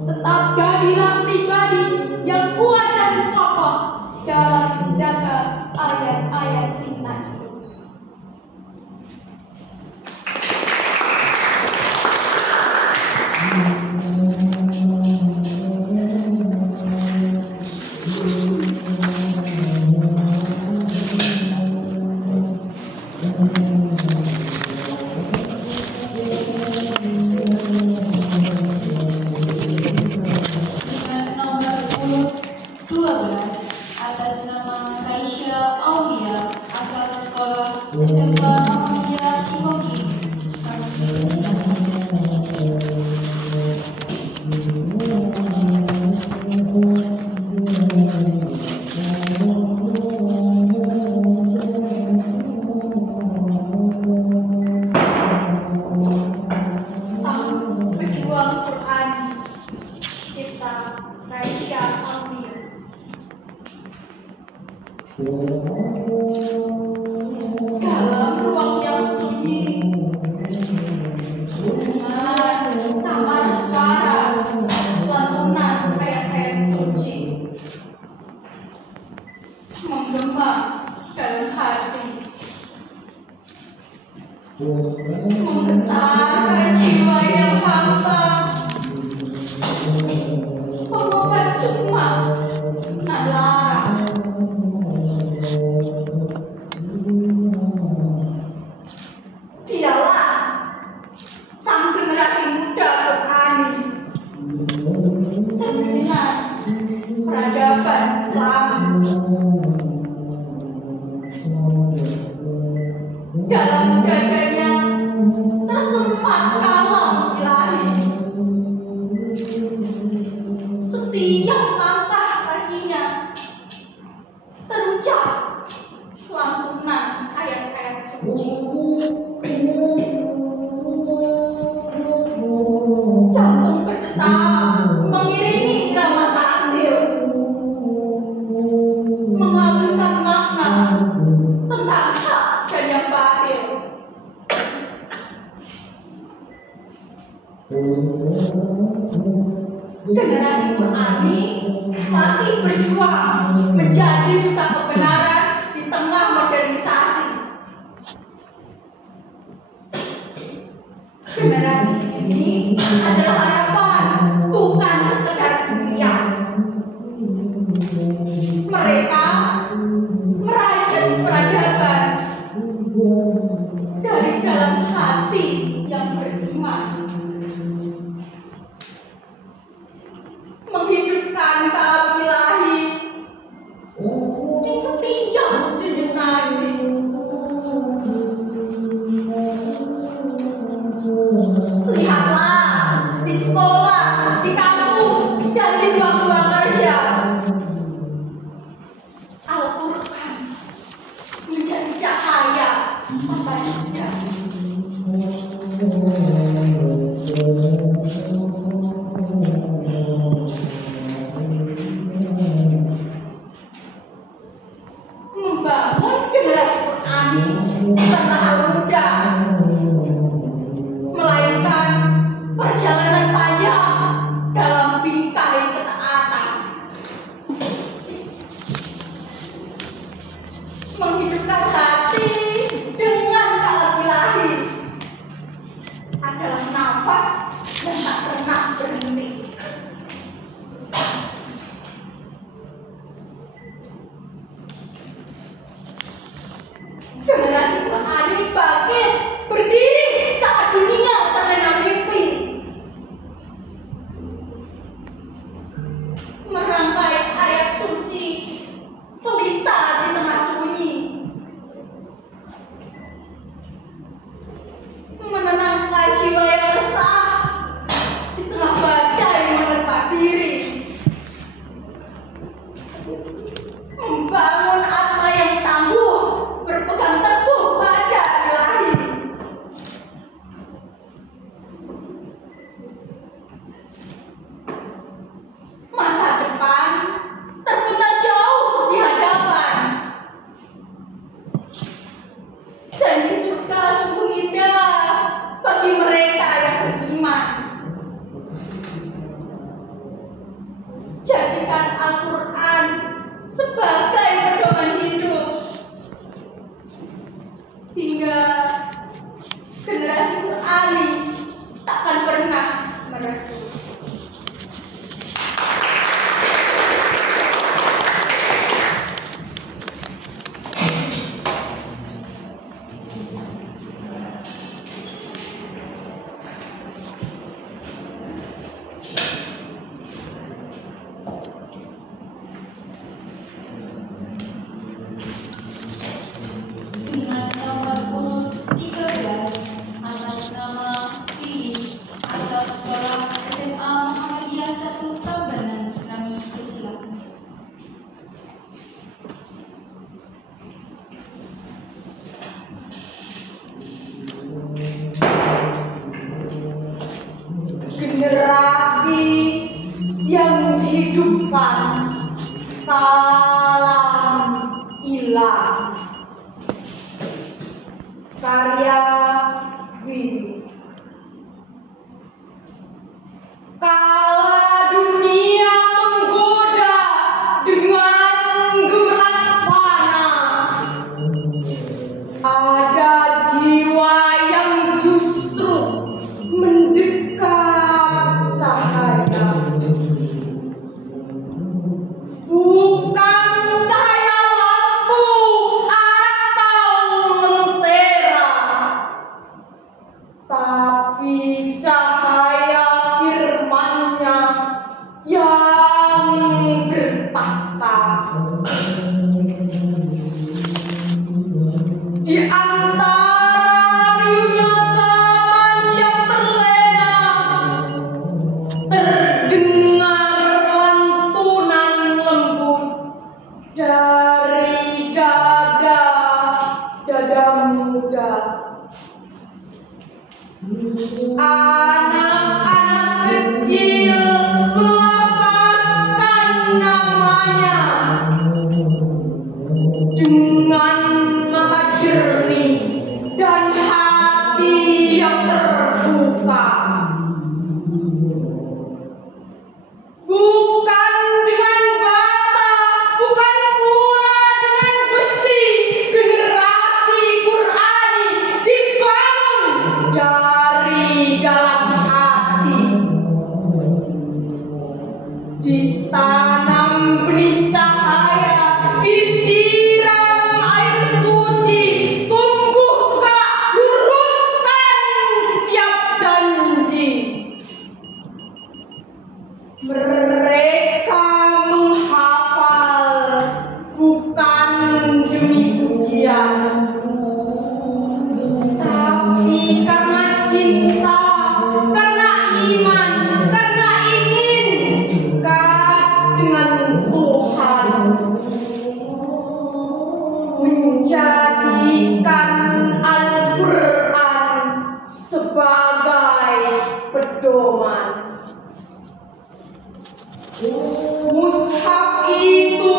Tetap jadilah pribadi yang kuat dan kokoh dalam menjaga ayat-ayat cinta itu. Dalam ruang yang sunyi, dengan samar suara lantunan ayat-ayat suci menggema dalam hati, menggetarkan jiwa yang hampa, mengobat semua nalar. Dialah sang generasi muda Qur'ani, cerminan peradaban Islami. Dalam dadanya tersemat kalam ilahi. Setiap langkah kakinya terucap lantunan ayat-ayat suci. Jantung berdetak mengiringi irama takdir, mengalunkan makna tentang hak dan yang batil. Generasi Qur'ani masih berjuang menjadi duta kebenaran di tengah modernisasi. Generasi ini adalah harapan, bukan sekedar dunia. Mereka merajut peradaban dari dalam hati yang beriman, menghidupkan kalam ilahi di setiap denyut nadi. Lihatlah di sekolah, di kampus, dan di ruang-ruang kerja, Al-Quran menjadi cahaya mata kita. Membangun generasi Qur'ani bukanlah hal mudah, melainkan perjalanan panjang dalam bingkai ketaatan. Menghidupkan hati dengan kalam ilahi adalah nafas yang tak pernah berhenti. Generasi Qur'ani bangkit berdiri saat dunia terlena mimpi, merangkai ayat suci pelita di tengah sunyi, menenangkan jiwa yang resah di tengah badai menerpa diri, membangun atma yang tangguh, berpegang teguh pada ilahi. Masa depan terbentang jauh di hadapan. Janji surga sungguh indah bagi mereka yang beriman. Jadikan Al-Quran sebagai pedoman hidup, hingga generasi Qur'ani takkan pernah meredup. Dengan nomor urut 13 atas nama Fi atau sekolah SMA Muhammadiyah 1 Prambanan, kami persilakan. Generasi yang menghidupkan kalam hilang. Karya Wibi. Kala dunia menggoda dengan gemerlap fana, ada jiwa yang justru mendekat cahaya. Bukan cahaya lampu atau lentera, tapi cahaya firman-Nya yang bertahta. Di antara riuhnya zaman yang terlena, terdengar lantunan lembut dari dada muda. Anak-anak kecil melafazkan namanya dengan mata jernih dan hati yang terbuka. Bukan dengan bata, bukan pula dengan besi, generasi Qur'ani dibangun dari dalam hati. Ditanam benih cahaya, disiram air suci, tumbuh tegak, luruskan setiap janji. Mereka menghafal bukan demi pujian, tapi karena cinta, karena iman, karena ingin dekat dengan Tuhan, menjadikan Al-Quran sebagai pedoman. Mushaf itu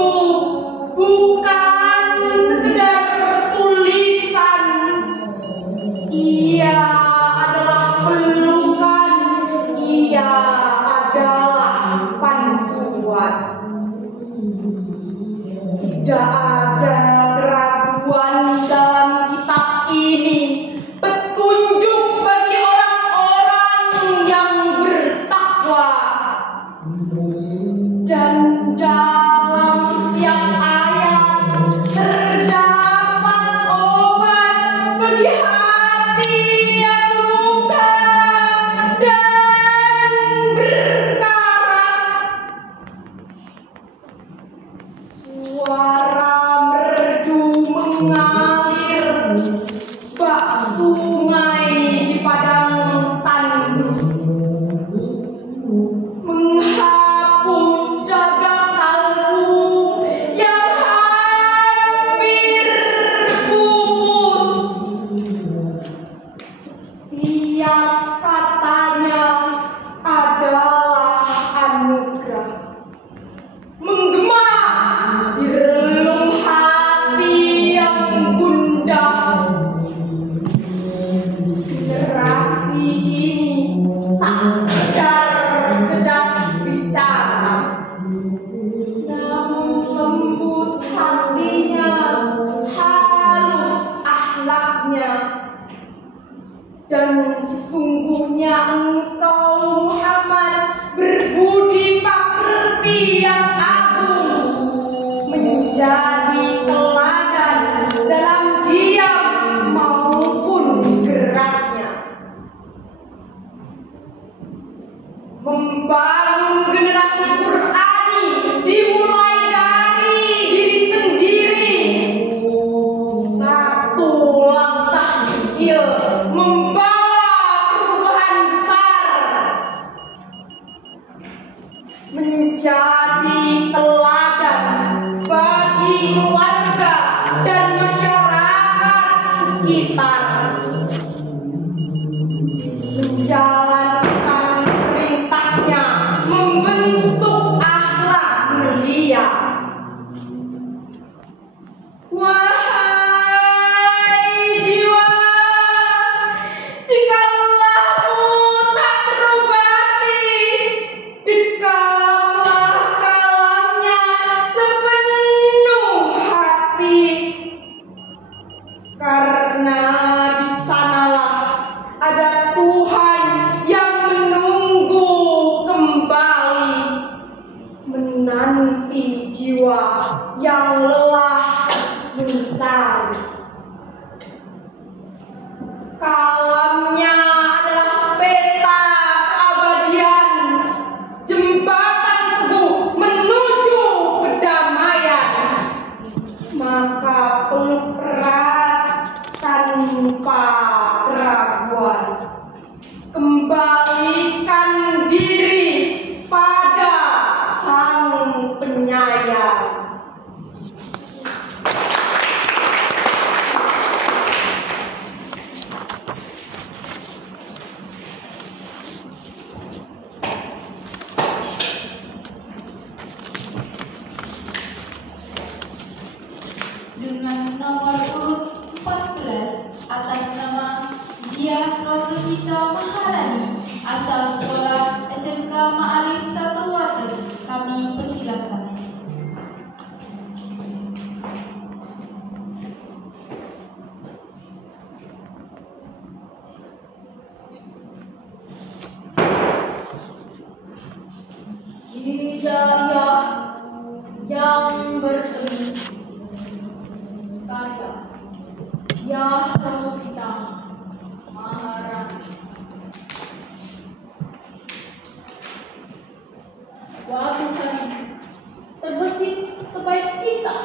bukan sekedar tulisan, ia adalah pelukan, ia adalah panduan. Tidak ada keraguan dalam kitab ini, petunjuk bagi orang-orang yang bertakwa. Dan dalam setiap ayat terdapat obat bagi hati yang luka dan berkarat. Suara merdu mengalir bak sungai di padang tandus, menghapus jaga kalbu yang hampir pupus. Setiap katanya adalah anugerah, menggema di relung hati yang gundah. Generasi ini tak sekedar cerdas bicara, namun lembut hatinya, halus akhlaknya. Dan sesungguhnya engkau Muhammad berbudi pekerti yang agung, menjadi teladan dalam diam maupun geraknya. Membangun generasi Qur'ani dimulai dari diri sendiri. Satu langkah kecil membawa perubahan besar, menjadi teladan bagi keluarga dan masyarakat sekitar, menjalankan perintahnya, membentuk akhlak mulia. menanti jiwa yang lelah mencari. Kalamnya adalah peta keabadian, jembatan teguh menuju kedamaian. Maka peluk erat tanpa keraguan, kembalikan diri pada Sang Penyayang. Dengan nomor urut 14 atas nama Diah Rotusita Maharani, asal sekolah SMK Ma'arif 1 Wates, kami persilakan. Hidayah yang bersemi, karya Diah Rotusita Maharani. Suatu hari terbesit sebaik kisah.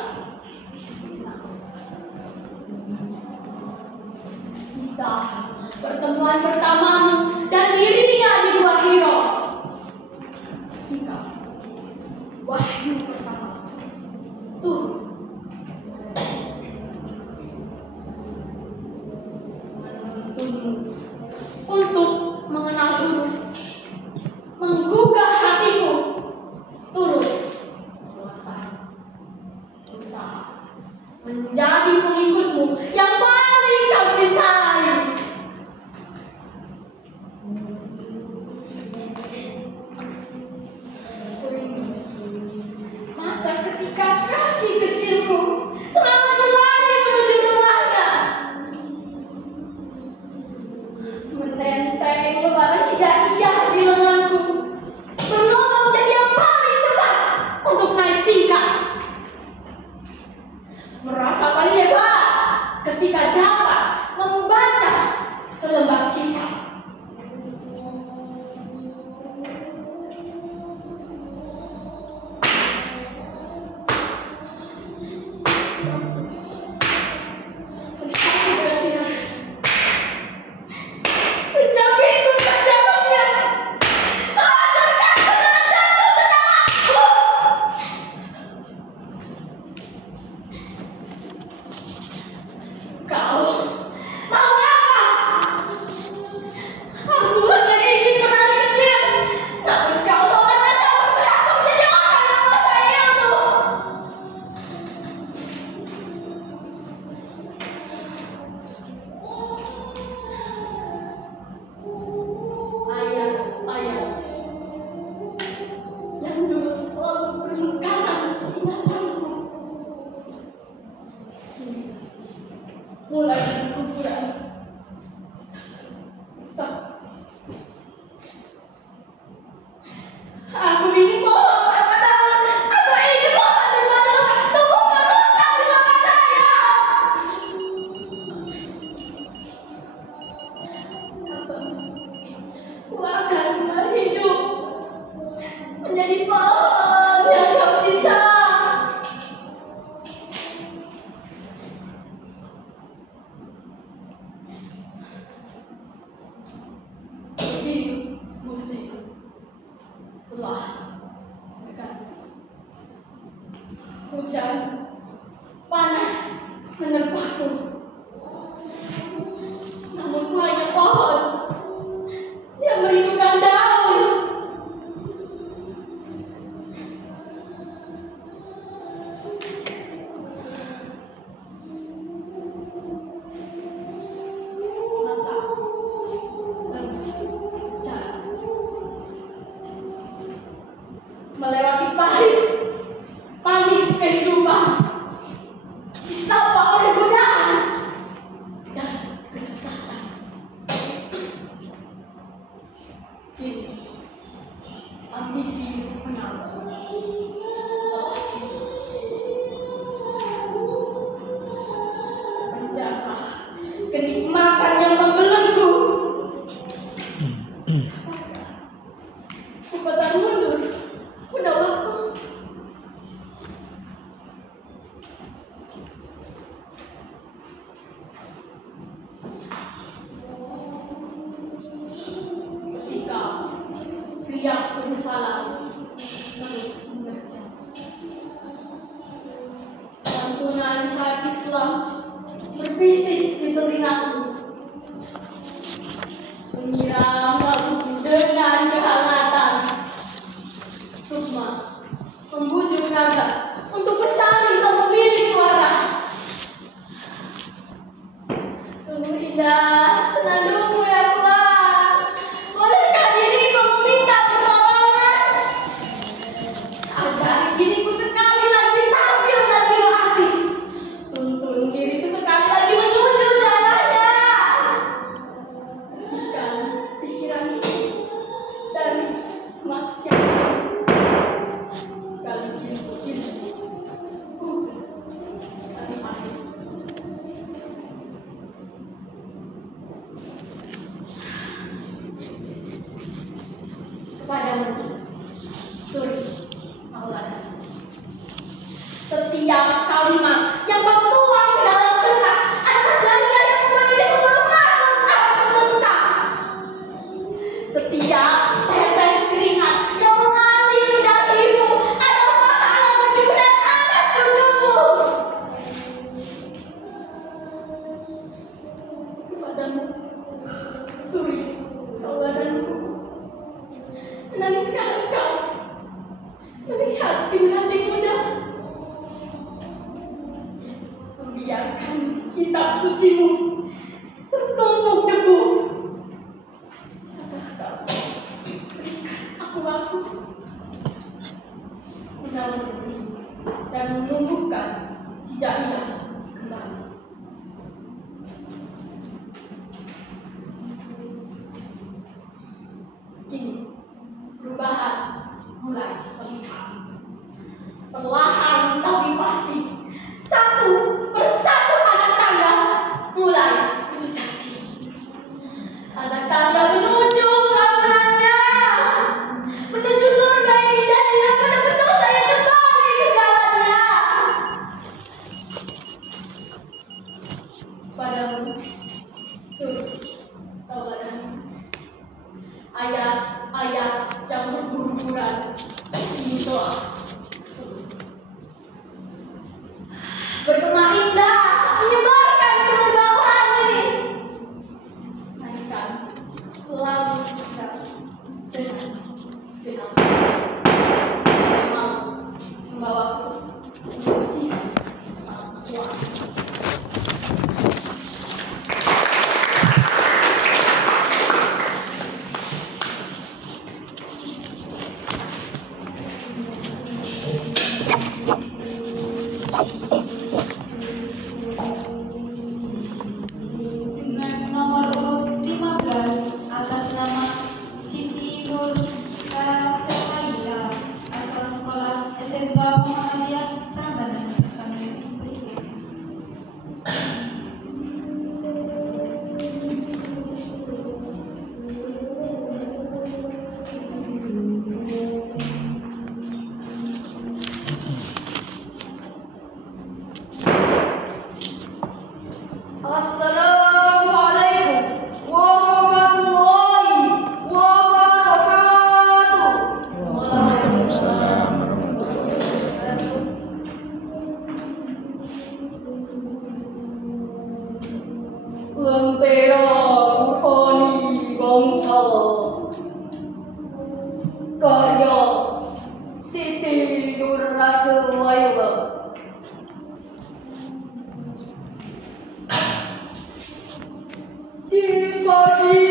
Kisah pertemuan pertamamu dan dirinya di Gua Hiro. Ketika wahyu pertama turun untuk mengenal huruf, menggugah hatiku, turut berusaha menjadi pengikutmu yang paling kau cintai. Masa ketika kaki kecilku selalu berlari menuju rumahnya, menenteng lebaran hijaiyah di lenganku, berlomba menjadi yang paling cepat untuk naik tingkat. Merasa paling hebat ketika dapat membaca selembar cinta. Mulai dari kuburan aku ingin mohon kepadamu, aku ingin mohon kepadamu, tubuhku rusak di makan saya. Aku akan kembali hidup menjadi pohon yang kau cinta. Musim telah berganti. Hujan panas menerpaku, namun ku hanya pohon yang merindukan daun. Masa harus jalan melewati pahit, manis kehidupan, disapa oleh godaan dan kesesatan. Kini ambisi untuk menang Lantunan syair Islam berbisik di telingaku, menyiram rambutku dengan kehangatan. Sukma membujuk naga untuk mencari sang pemilik suara. Sungguh indah senandungmu ya Tuhan. Bolehkah diriku meminta pertolongan? Ajari diriku sekali lagi tampil dan hati. Tuntun diriku sekali lagi menuju jalannya. Bersihkan pikiranku dari kemaksiatan. Kali ini kami akhir. Kepadamu, Suri Maulana, setiap kalimat yang kau tuang ke dalam kertas adalah jaminan yang memenuhi seluruh makhluk alam semesta. Setiap tetes keringat yang mengalir di dahimu adalah pahala bagimu dan anak cucumu. Kepadamu, Suri Maulanaku, menangiskah engkau melihat generasi muda membiarkan kitab sucimu tertumpuk debu? Bisakah kau berikan aku waktu menaburi dan menumbuhkan hijaiyah kembali? Kini perubahan mulai terlihat. Perlahan tapi pasti, satu persatu anak tangga mulai kujejaki. Anak tangga menuju keampunannya, menuju surga yang dijadikan betul-betul saya kembali ke jalannya. Padamu, Suri Maulana, ayat-ayat yang berburburan ini telah bergema indah menyebarkan semerbak langit. Naikkan selalu bisa dengan segenap memang membawaku menuju sisi sang kuat. Dengan nomor urut 15 atas nama Siti Nur Kasaira, asal sekolah SMK Muhammadiyah Prambanan, kami persilakan. Assalamualaikum warahmatullahi wabarakatuh. Waalaikumsalam. Lentera Qur'ani bangsa, karya Siti Nur Rasulullah. Di pagi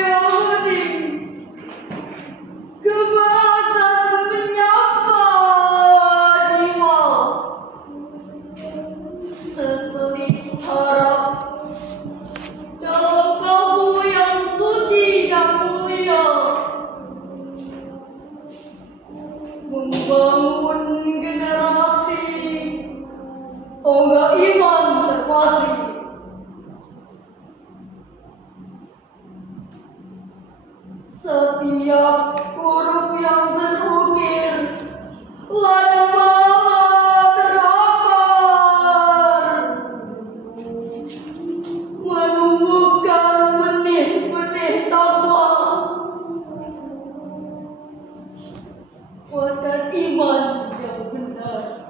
hening, kebahasan menyapa jiwa, terselip harap dalam kalbu yang suci dan mulia, membangun generasi tonggak iman terpatri. Setiap huruf yang terukir lada mama terapar, menumbuhkan benih-benih takwa, wajah iman yang benar.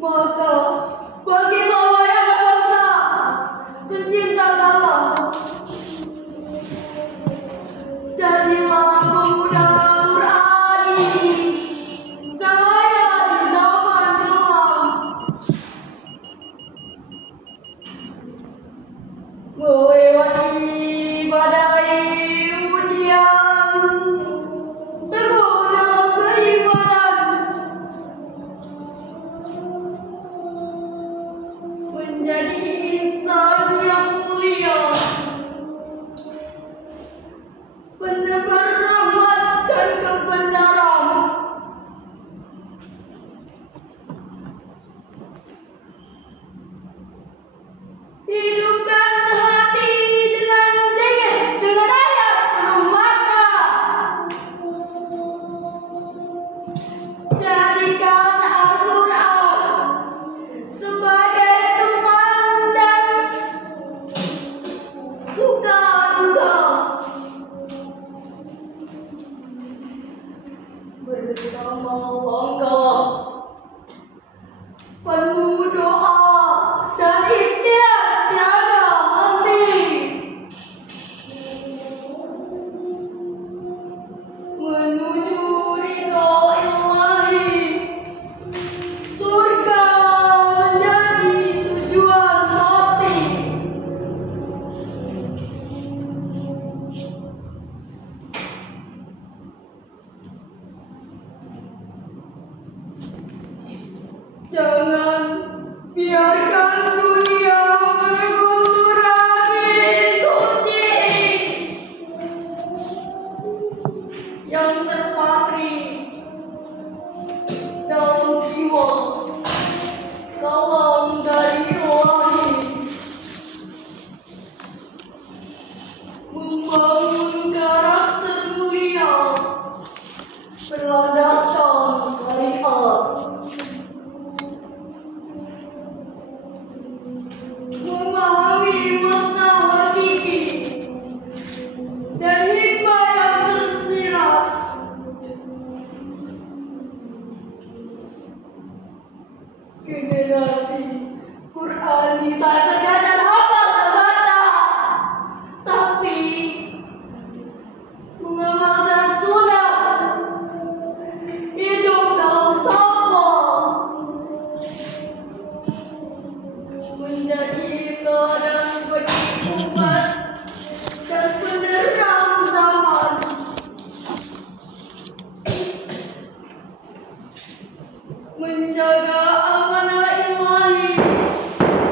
Maka bagilah wahai anak bangsa, pencinta alam, jadilah pemuda Qur'ani, cahaya di zaman kelam, melewati badai ujian, teguh dalam keimanan, menjadi insan yang mulia, penebar rahmat dan kebenaran. Hidupkan hati dengan zikir, dengan ayat penuh makna. Jadikan Al-Quran sebagai teman dan suka duka. Bersama langkah penuh doa dan ikhtiar tiada henti, menuju ridha Ilahi, surga menjadi tujuan pasti. Jangan biarkan dunia berguntur hati suci yang terpatri dalam jiwa kalam dari Ilahi, membangun karakter mulia berlandaskan syariat, memahami makna hakiki dan hikmah yang tersirat, generasi Qur'ani tak sekadar hafal dan baca, tapi mengamalkan sunnah, hidup dalam takwa, menjadi teladan bagi umat dan penerang zaman. Menjaga amanah Ilahi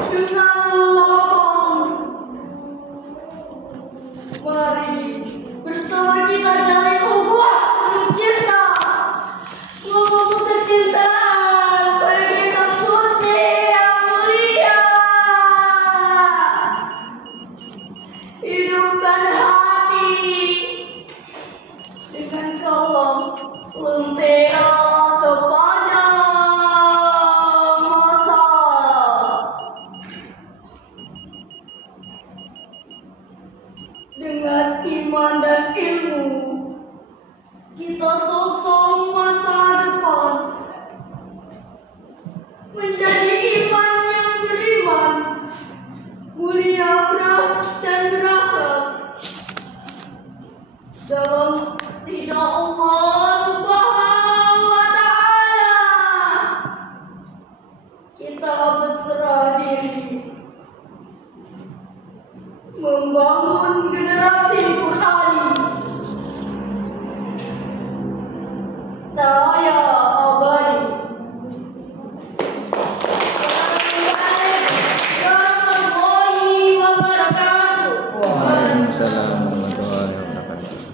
dengan lapang. Mari bersama kita jalin ukhuwah penuh cinta, membangun kecintaan pada kitab suci yang mulia. Hidupkan hati dengan kalam lentera sepanjang masa. Dengan iman dan ilmu, kita sokong masa depan, menjadi iman yang beriman, mulia dan berakhlak dalam ridha Allah Subhanahu wa Ta'ala. Kita berserah diri membangun generasi Qur'ani, cahaya abadi. Assalamualaikum warahmatullahi wabarakatuh. Waalaikumsalam warahmatullahi wabarakatuh.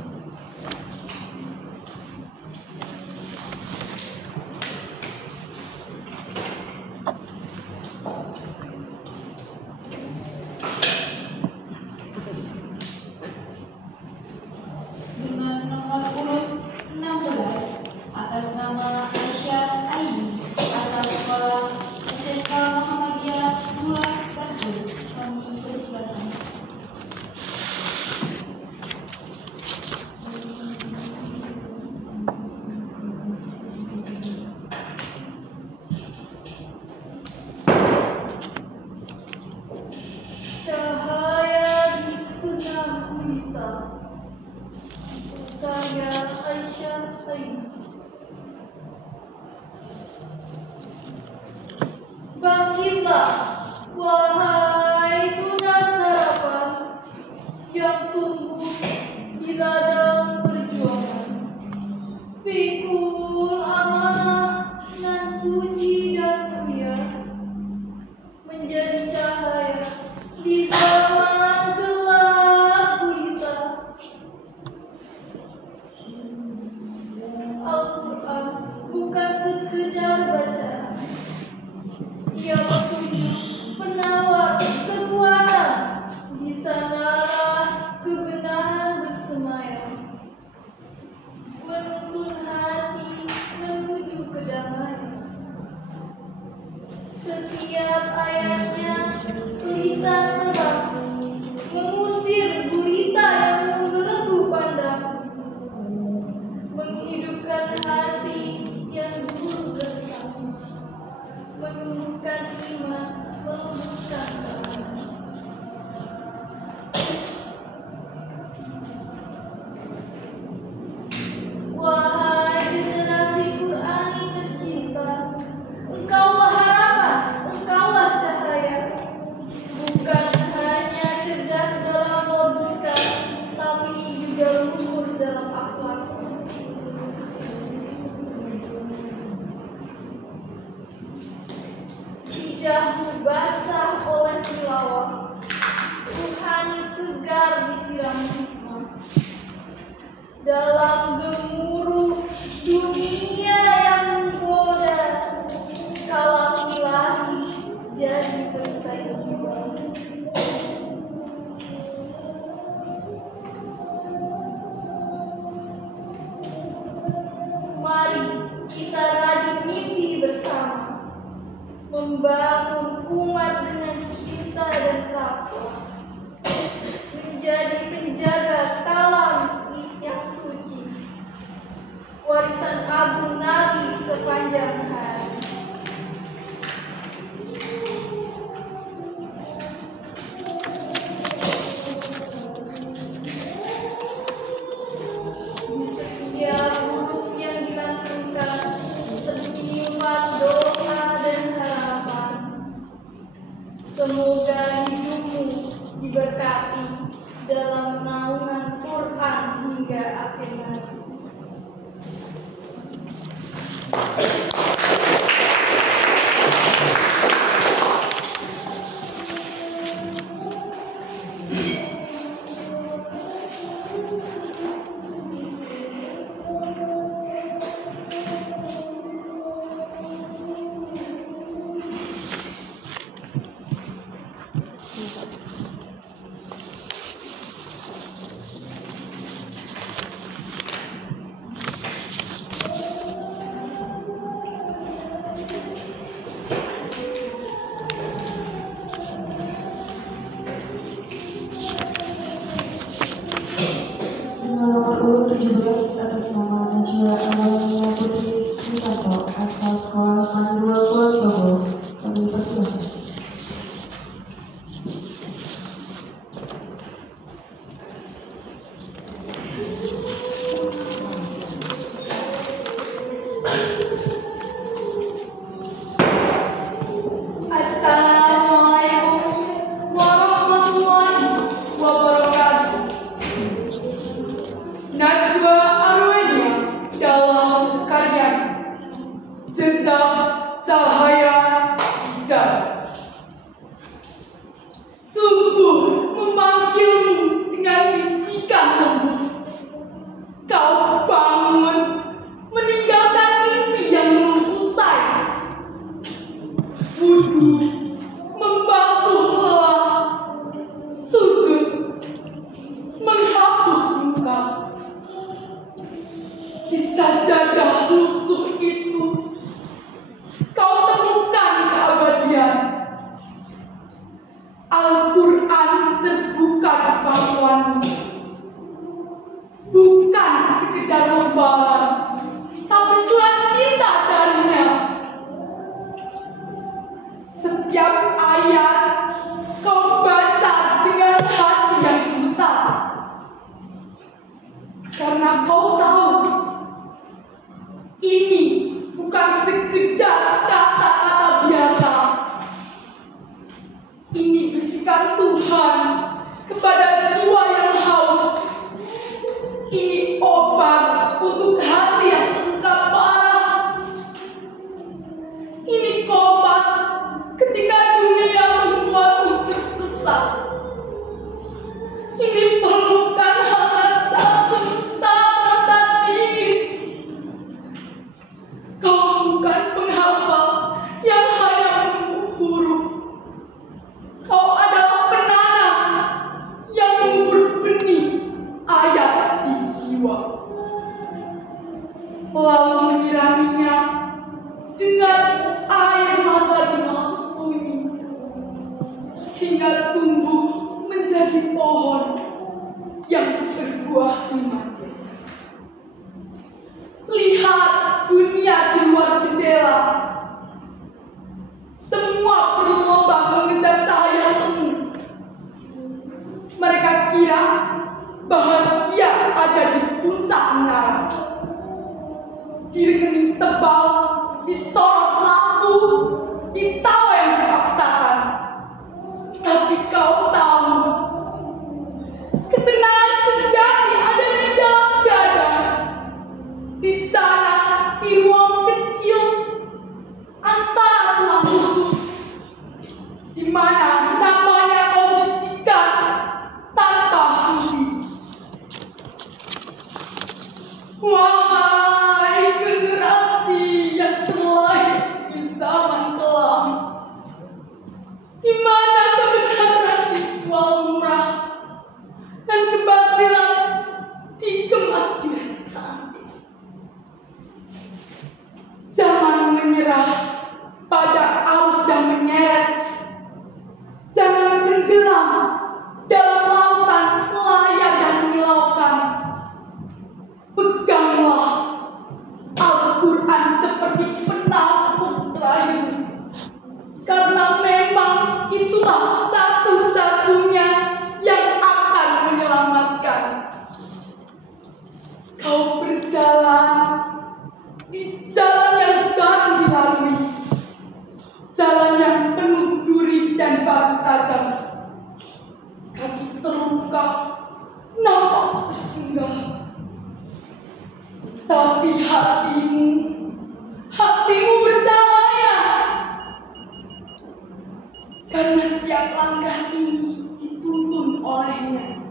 Dengan nomor urut 16 atas nama Aisyah Aini, asal sekolah SMK Muhammadiyah 2 Batu, kami persilakan. Bangkitlah, wahai tunas harapan yang tumbuh di ladang perjuangan. Pikul amanah nan suci dan mulia, menjadi cahaya di zaman gelap gulita. Al-Quran bukan sekedar bacaan, ia petunjuk penawar kekuatan. Di sanalah kebenaran bersemayam, menuntun hati menuju kedamaian. Setiap ayatnya pelita terang, mengusir gulita yang membelenggu pandang, menghidupkan hati yang gugur bersama, menumbuhkan iman, melembutkan tangan. Wahai generasi Qurani tercinta, engkaulah harapan, engkaulah cahaya. Bukan hanya cerdas dalam logika, tapi juga luhur dalam akhlak. Lidahmu basah oleh tilawah, ruhani segar disiram hikmah. Dalam gemuruh dunia yang menggoda, kalam ilahi jadi perisai jiwa. Mari kita rajut mimpi bersama, membangun umat dengan cinta dan takwa, menjadi penjaga kalam yang suci, warisan agung Nabi sepanjang hari. Di setiap huruf yang dilantunkan tersimpan doa dan harapan. Semoga hidupmu diberkati dalam naungan Quran hingga akhir nanti. Nomor 17 atas nama Najwa Amalia Putri Susanto asal Sekolah Mandua Kulonprogo. Kami persilahkan. Assalamualaikum warahmatullahi wabarakatuh. Najwa Arwenia dalam karya Jejak Cahaya Ini bukan sekedar kata-kata biasa. Ini bisikan Tuhan kepada jiwa yang haus. Ini obat untuk hati yang luka parah. Ini kompas ketika dunia membuatmu tersesat. Ini pelukan hangat saat semesta terasa dingin. Kau bukan penghafal yang hanya mengubur huruf. Kau adalah penanam yang mengubur benih ayat di jiwa, lalu menyiraminya dengan air mata di malam sunyi, hingga tumbuh menjadi pohon yang berbuah iman. Lihat dunia di luar jendela. Semua berlomba mengejar cahaya semu. Mereka kira bahagia ada di puncak menara. Di rekening tebal, disorot lampu, di tawa yang dipaksakan. Tapi kau tahu, ketenangan sejati ada di dalam dada. Di sana, di ruang kecil antara tulang rusuk, di mana namanya kau bisikan tanpa henti. Wahai generasi yang terlahir di zaman kelam, di mana kebenaran dijual murah dan kebatilan dikemas dengan cantik. Jangan menyerah pada arus yang menyeret. Jangan tenggelam dalam lautan layar dan menyilaukan. Peganglah Al-Quran seperti penampung terakhir, karena memang itulah satu-satunya yang akan menyelamatkan. Kau berjalan di jalan yang jarang dilalui, jalan yang penuh duri dan batu tajam. Kaki terluka, napas tersenggah. Tapi hatimu bercahaya. Karena setiap langkah ini dituntun olehnya.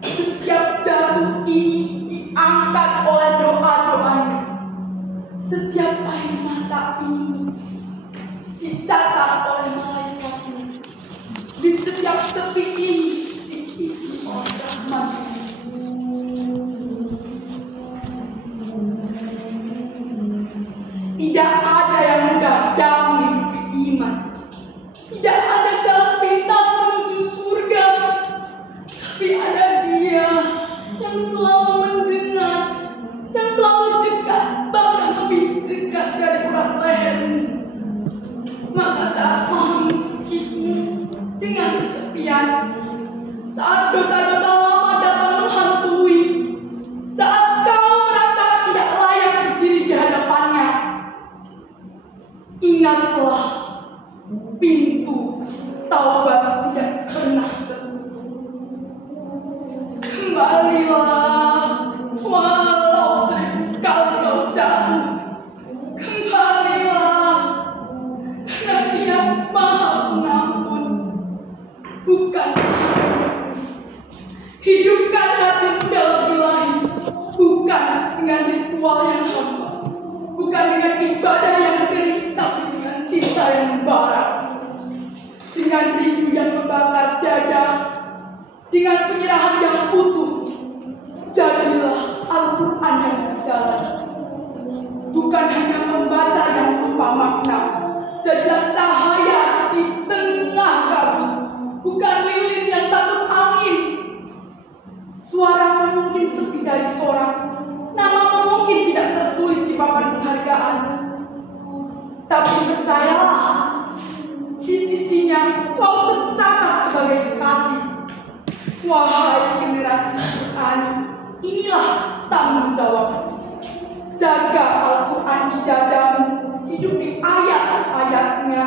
Setiap jatuh ini diangkat oleh doa-doanya. Setiap air mata ini dicatat oleh malaikatnya. Di setiap sepi ini diisi oleh rahmat. Tidak ada yang menggadang mimpi iman. Tidak ada jalan pintas menuju surga. Tapi ada Dia yang selalu mendengar, yang selalu dekat, bahkan lebih dekat dari urat lehermu. Maka saat Maha mencekikmu dengan kesepian, saat dosa-dosa lama datang menghantui, saat kau merasa tidak layak berdiri di hadapannya, ingatlah, pintu taubat tidak pernah tertutup. Kembalilah, walau 1000 kali kau jatuh. Kembalilah, karena Dia Maha Pengampun, bukan hidupkan hatimu dalam ilahi, bukan dengan ritual yang hampa, bukan dengan ibadah yang kering, tapi dengan cinta yang membara, dengan rindu yang membakar dada, dengan penyerahan yang utuh. Jadilah Al-Quran yang berjalan, bukan hanya membaca yang tanpa makna. Jadilah cahaya di tengah kabut, bukan lilin yang takut angin. Suaramu mungkin sepi dari sorak, namamu mungkin tidak tertulis di papan penghargaan. Tapi percayalah, di sisinya kau tercatat sebagai kekasih. Wahai generasi Quran, inilah tanggung jawab. Jaga Al-Quran di dadamu, hidupi ayat-ayatnya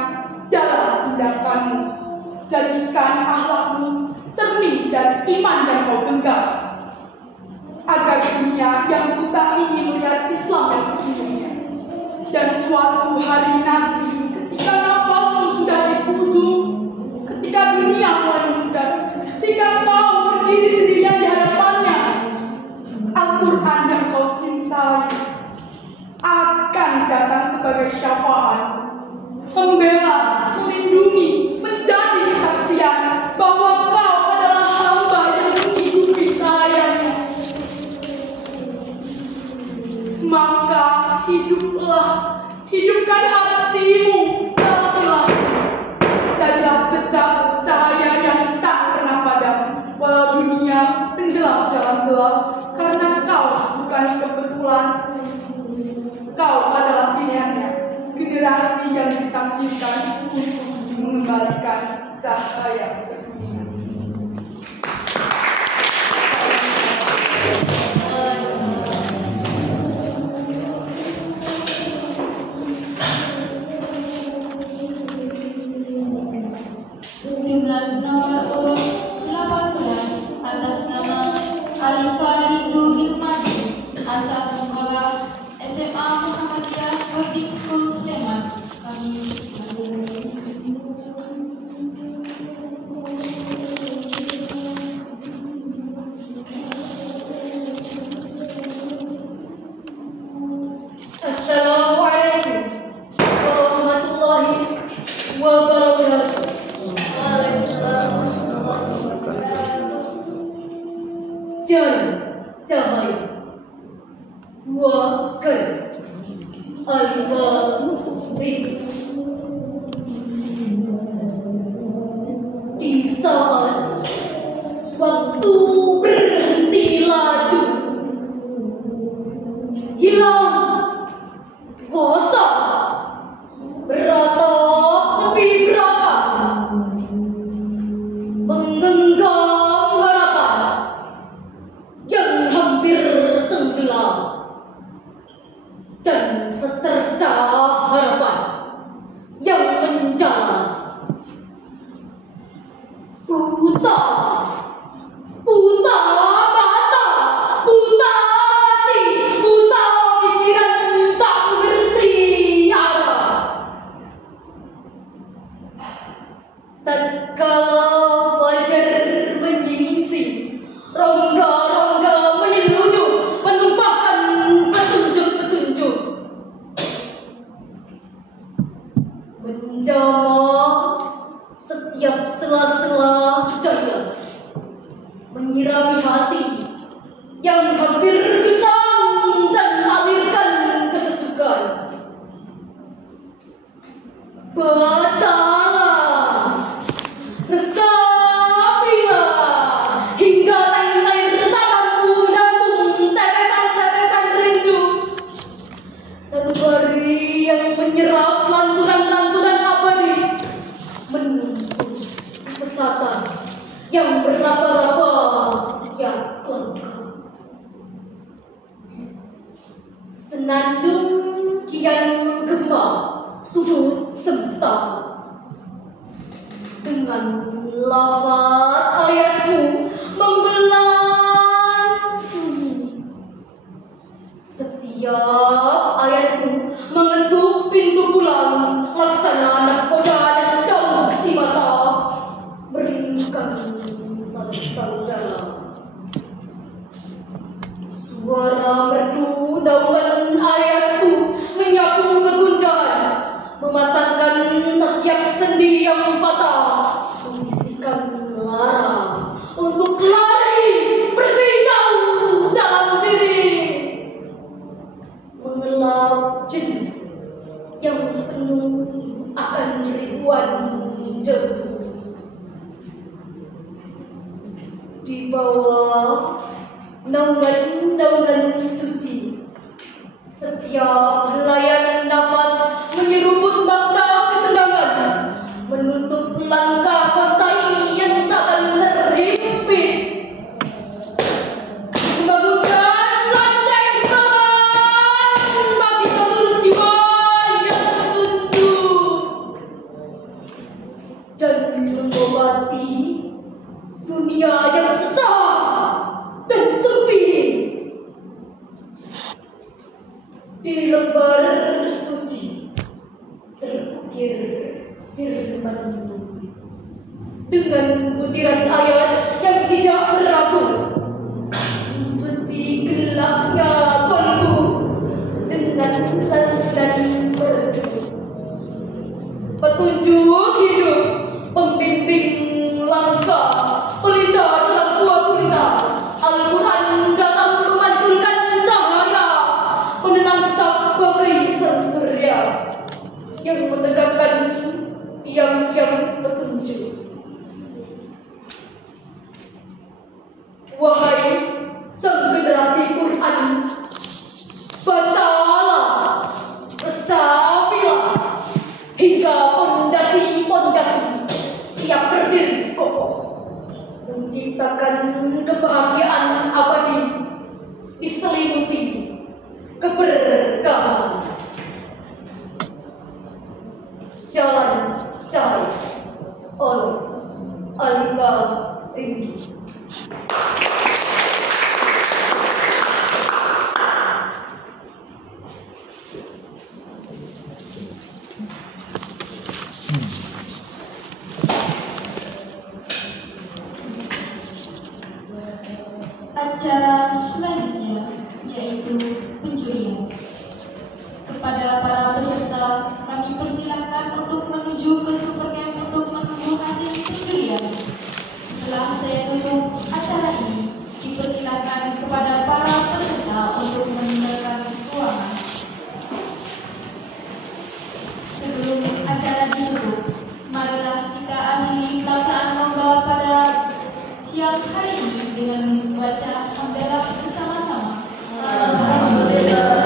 dalam tindakanmu. Jadikan akhlakmu cermin dari iman yang kau genggam, agar dunia yang buta ini melihat Islam yang sesungguhnya. Dan suatu hari nanti, ketika nafasmu sudah di ujung, ketika dunia mulai memudar, ketika kau berdiri sendirian di hadapannya, Al-Quran yang kau cintai akan datang sebagai syafaat, membela, melindungi, menjadi kesaksian bahwa kau adalah hamba yang menghidupi cahayanya. Maka hidupkan hatimu dalam ilahi. Jadilah jejak cahaya yang tak pernah padam, walau dunia tenggelam dalam gelap, karena kau bukan kebetulan. Kau adalah pilihannya, generasi yang ditakdirkan untuk mengembalikan cahaya ke dunia. Dengan nomor urut 18 atas nama Arifarindu Hilmadi, asal sekolah SMA Muhammadiyah Boarding School Sleman, Assalamualaikum warahmatullahi wabarakatuh. Cahaya wakil Al-Farid. Di saat waktu berhenti laju, hilang, kosong, beratap sepi berakar, menggenggam harapan yang hampir tenggelam, dan secerca harapan yang menjalar. Buta mata, buta hati, buta pikiran, tak mengerti arah. Tatkala fajar menyingsing, rongga-rongga menyeludup, menumpahkan petunjuk-petunjuk, menjamah setiap sela-sela jaya, menyirami hati yang hampir gersang dan alirkan kesejukan. Bacalah, resapilah, hingga air tanammu menampung tetesan-tetesan rindu. Sanubari yang menyerap lantunan-lantunan abadi, menuntun kesesatan yang beraba-raba setiap langkah. Senandung kian menggema sudut semesta, dengan lafaz ayatmu membelah sunyi. Setiap ayatmu mengetuk pintu pulang, laksana nahkoda dan jauh di mata, meringkan saudara. Suara merdu naungan ayatku menyapu kegundahan, memasangkan setiap sendi yang patah, membisikkan lara untuk lari pergi jauh dalam diri, mengelap jenuh yang penuh akan ribuan debu. Di bawah naungan suci, setiap helayan nafas menyeruput makna ketenangan, menutup langkah pantai yang seakan terhimpit, membangunkan lonceng semangat dengan butiran ayat yang tidak beragu, mencuci gelapnya kalbu dengan dan berjudul petunjuk hidup, pembimbing langkah, pelita dalam buah gurita. Al-Quran datang memantulkan cahaya, penenang sesak bagai sang surya yang menegakkan tiang-tiang petunjuk. Wahai sang generasi Quran, bacalah, resapilah, hingga pondasi-pondasi siap berdiri kokoh, menciptakan kebahagiaan abadi, diselimuti keberkahan. Jalan cahaya oleh Alifa Rindu. Acara selanjutnya yaitu penjurian. Kepada para peserta, kami persilakan untuk menuju ke supercamp untuk menunggu hasil penjurian. Setelah saya tutup acara ini, dipersilakan kepada para peserta untuk meninggalkan ruangan. Sebelum acara ditutup, marilah kita akhiri pelaksanaan lomba pada siang hari ini dengan membaca hamdalah bersama-sama. Alhamdulillah.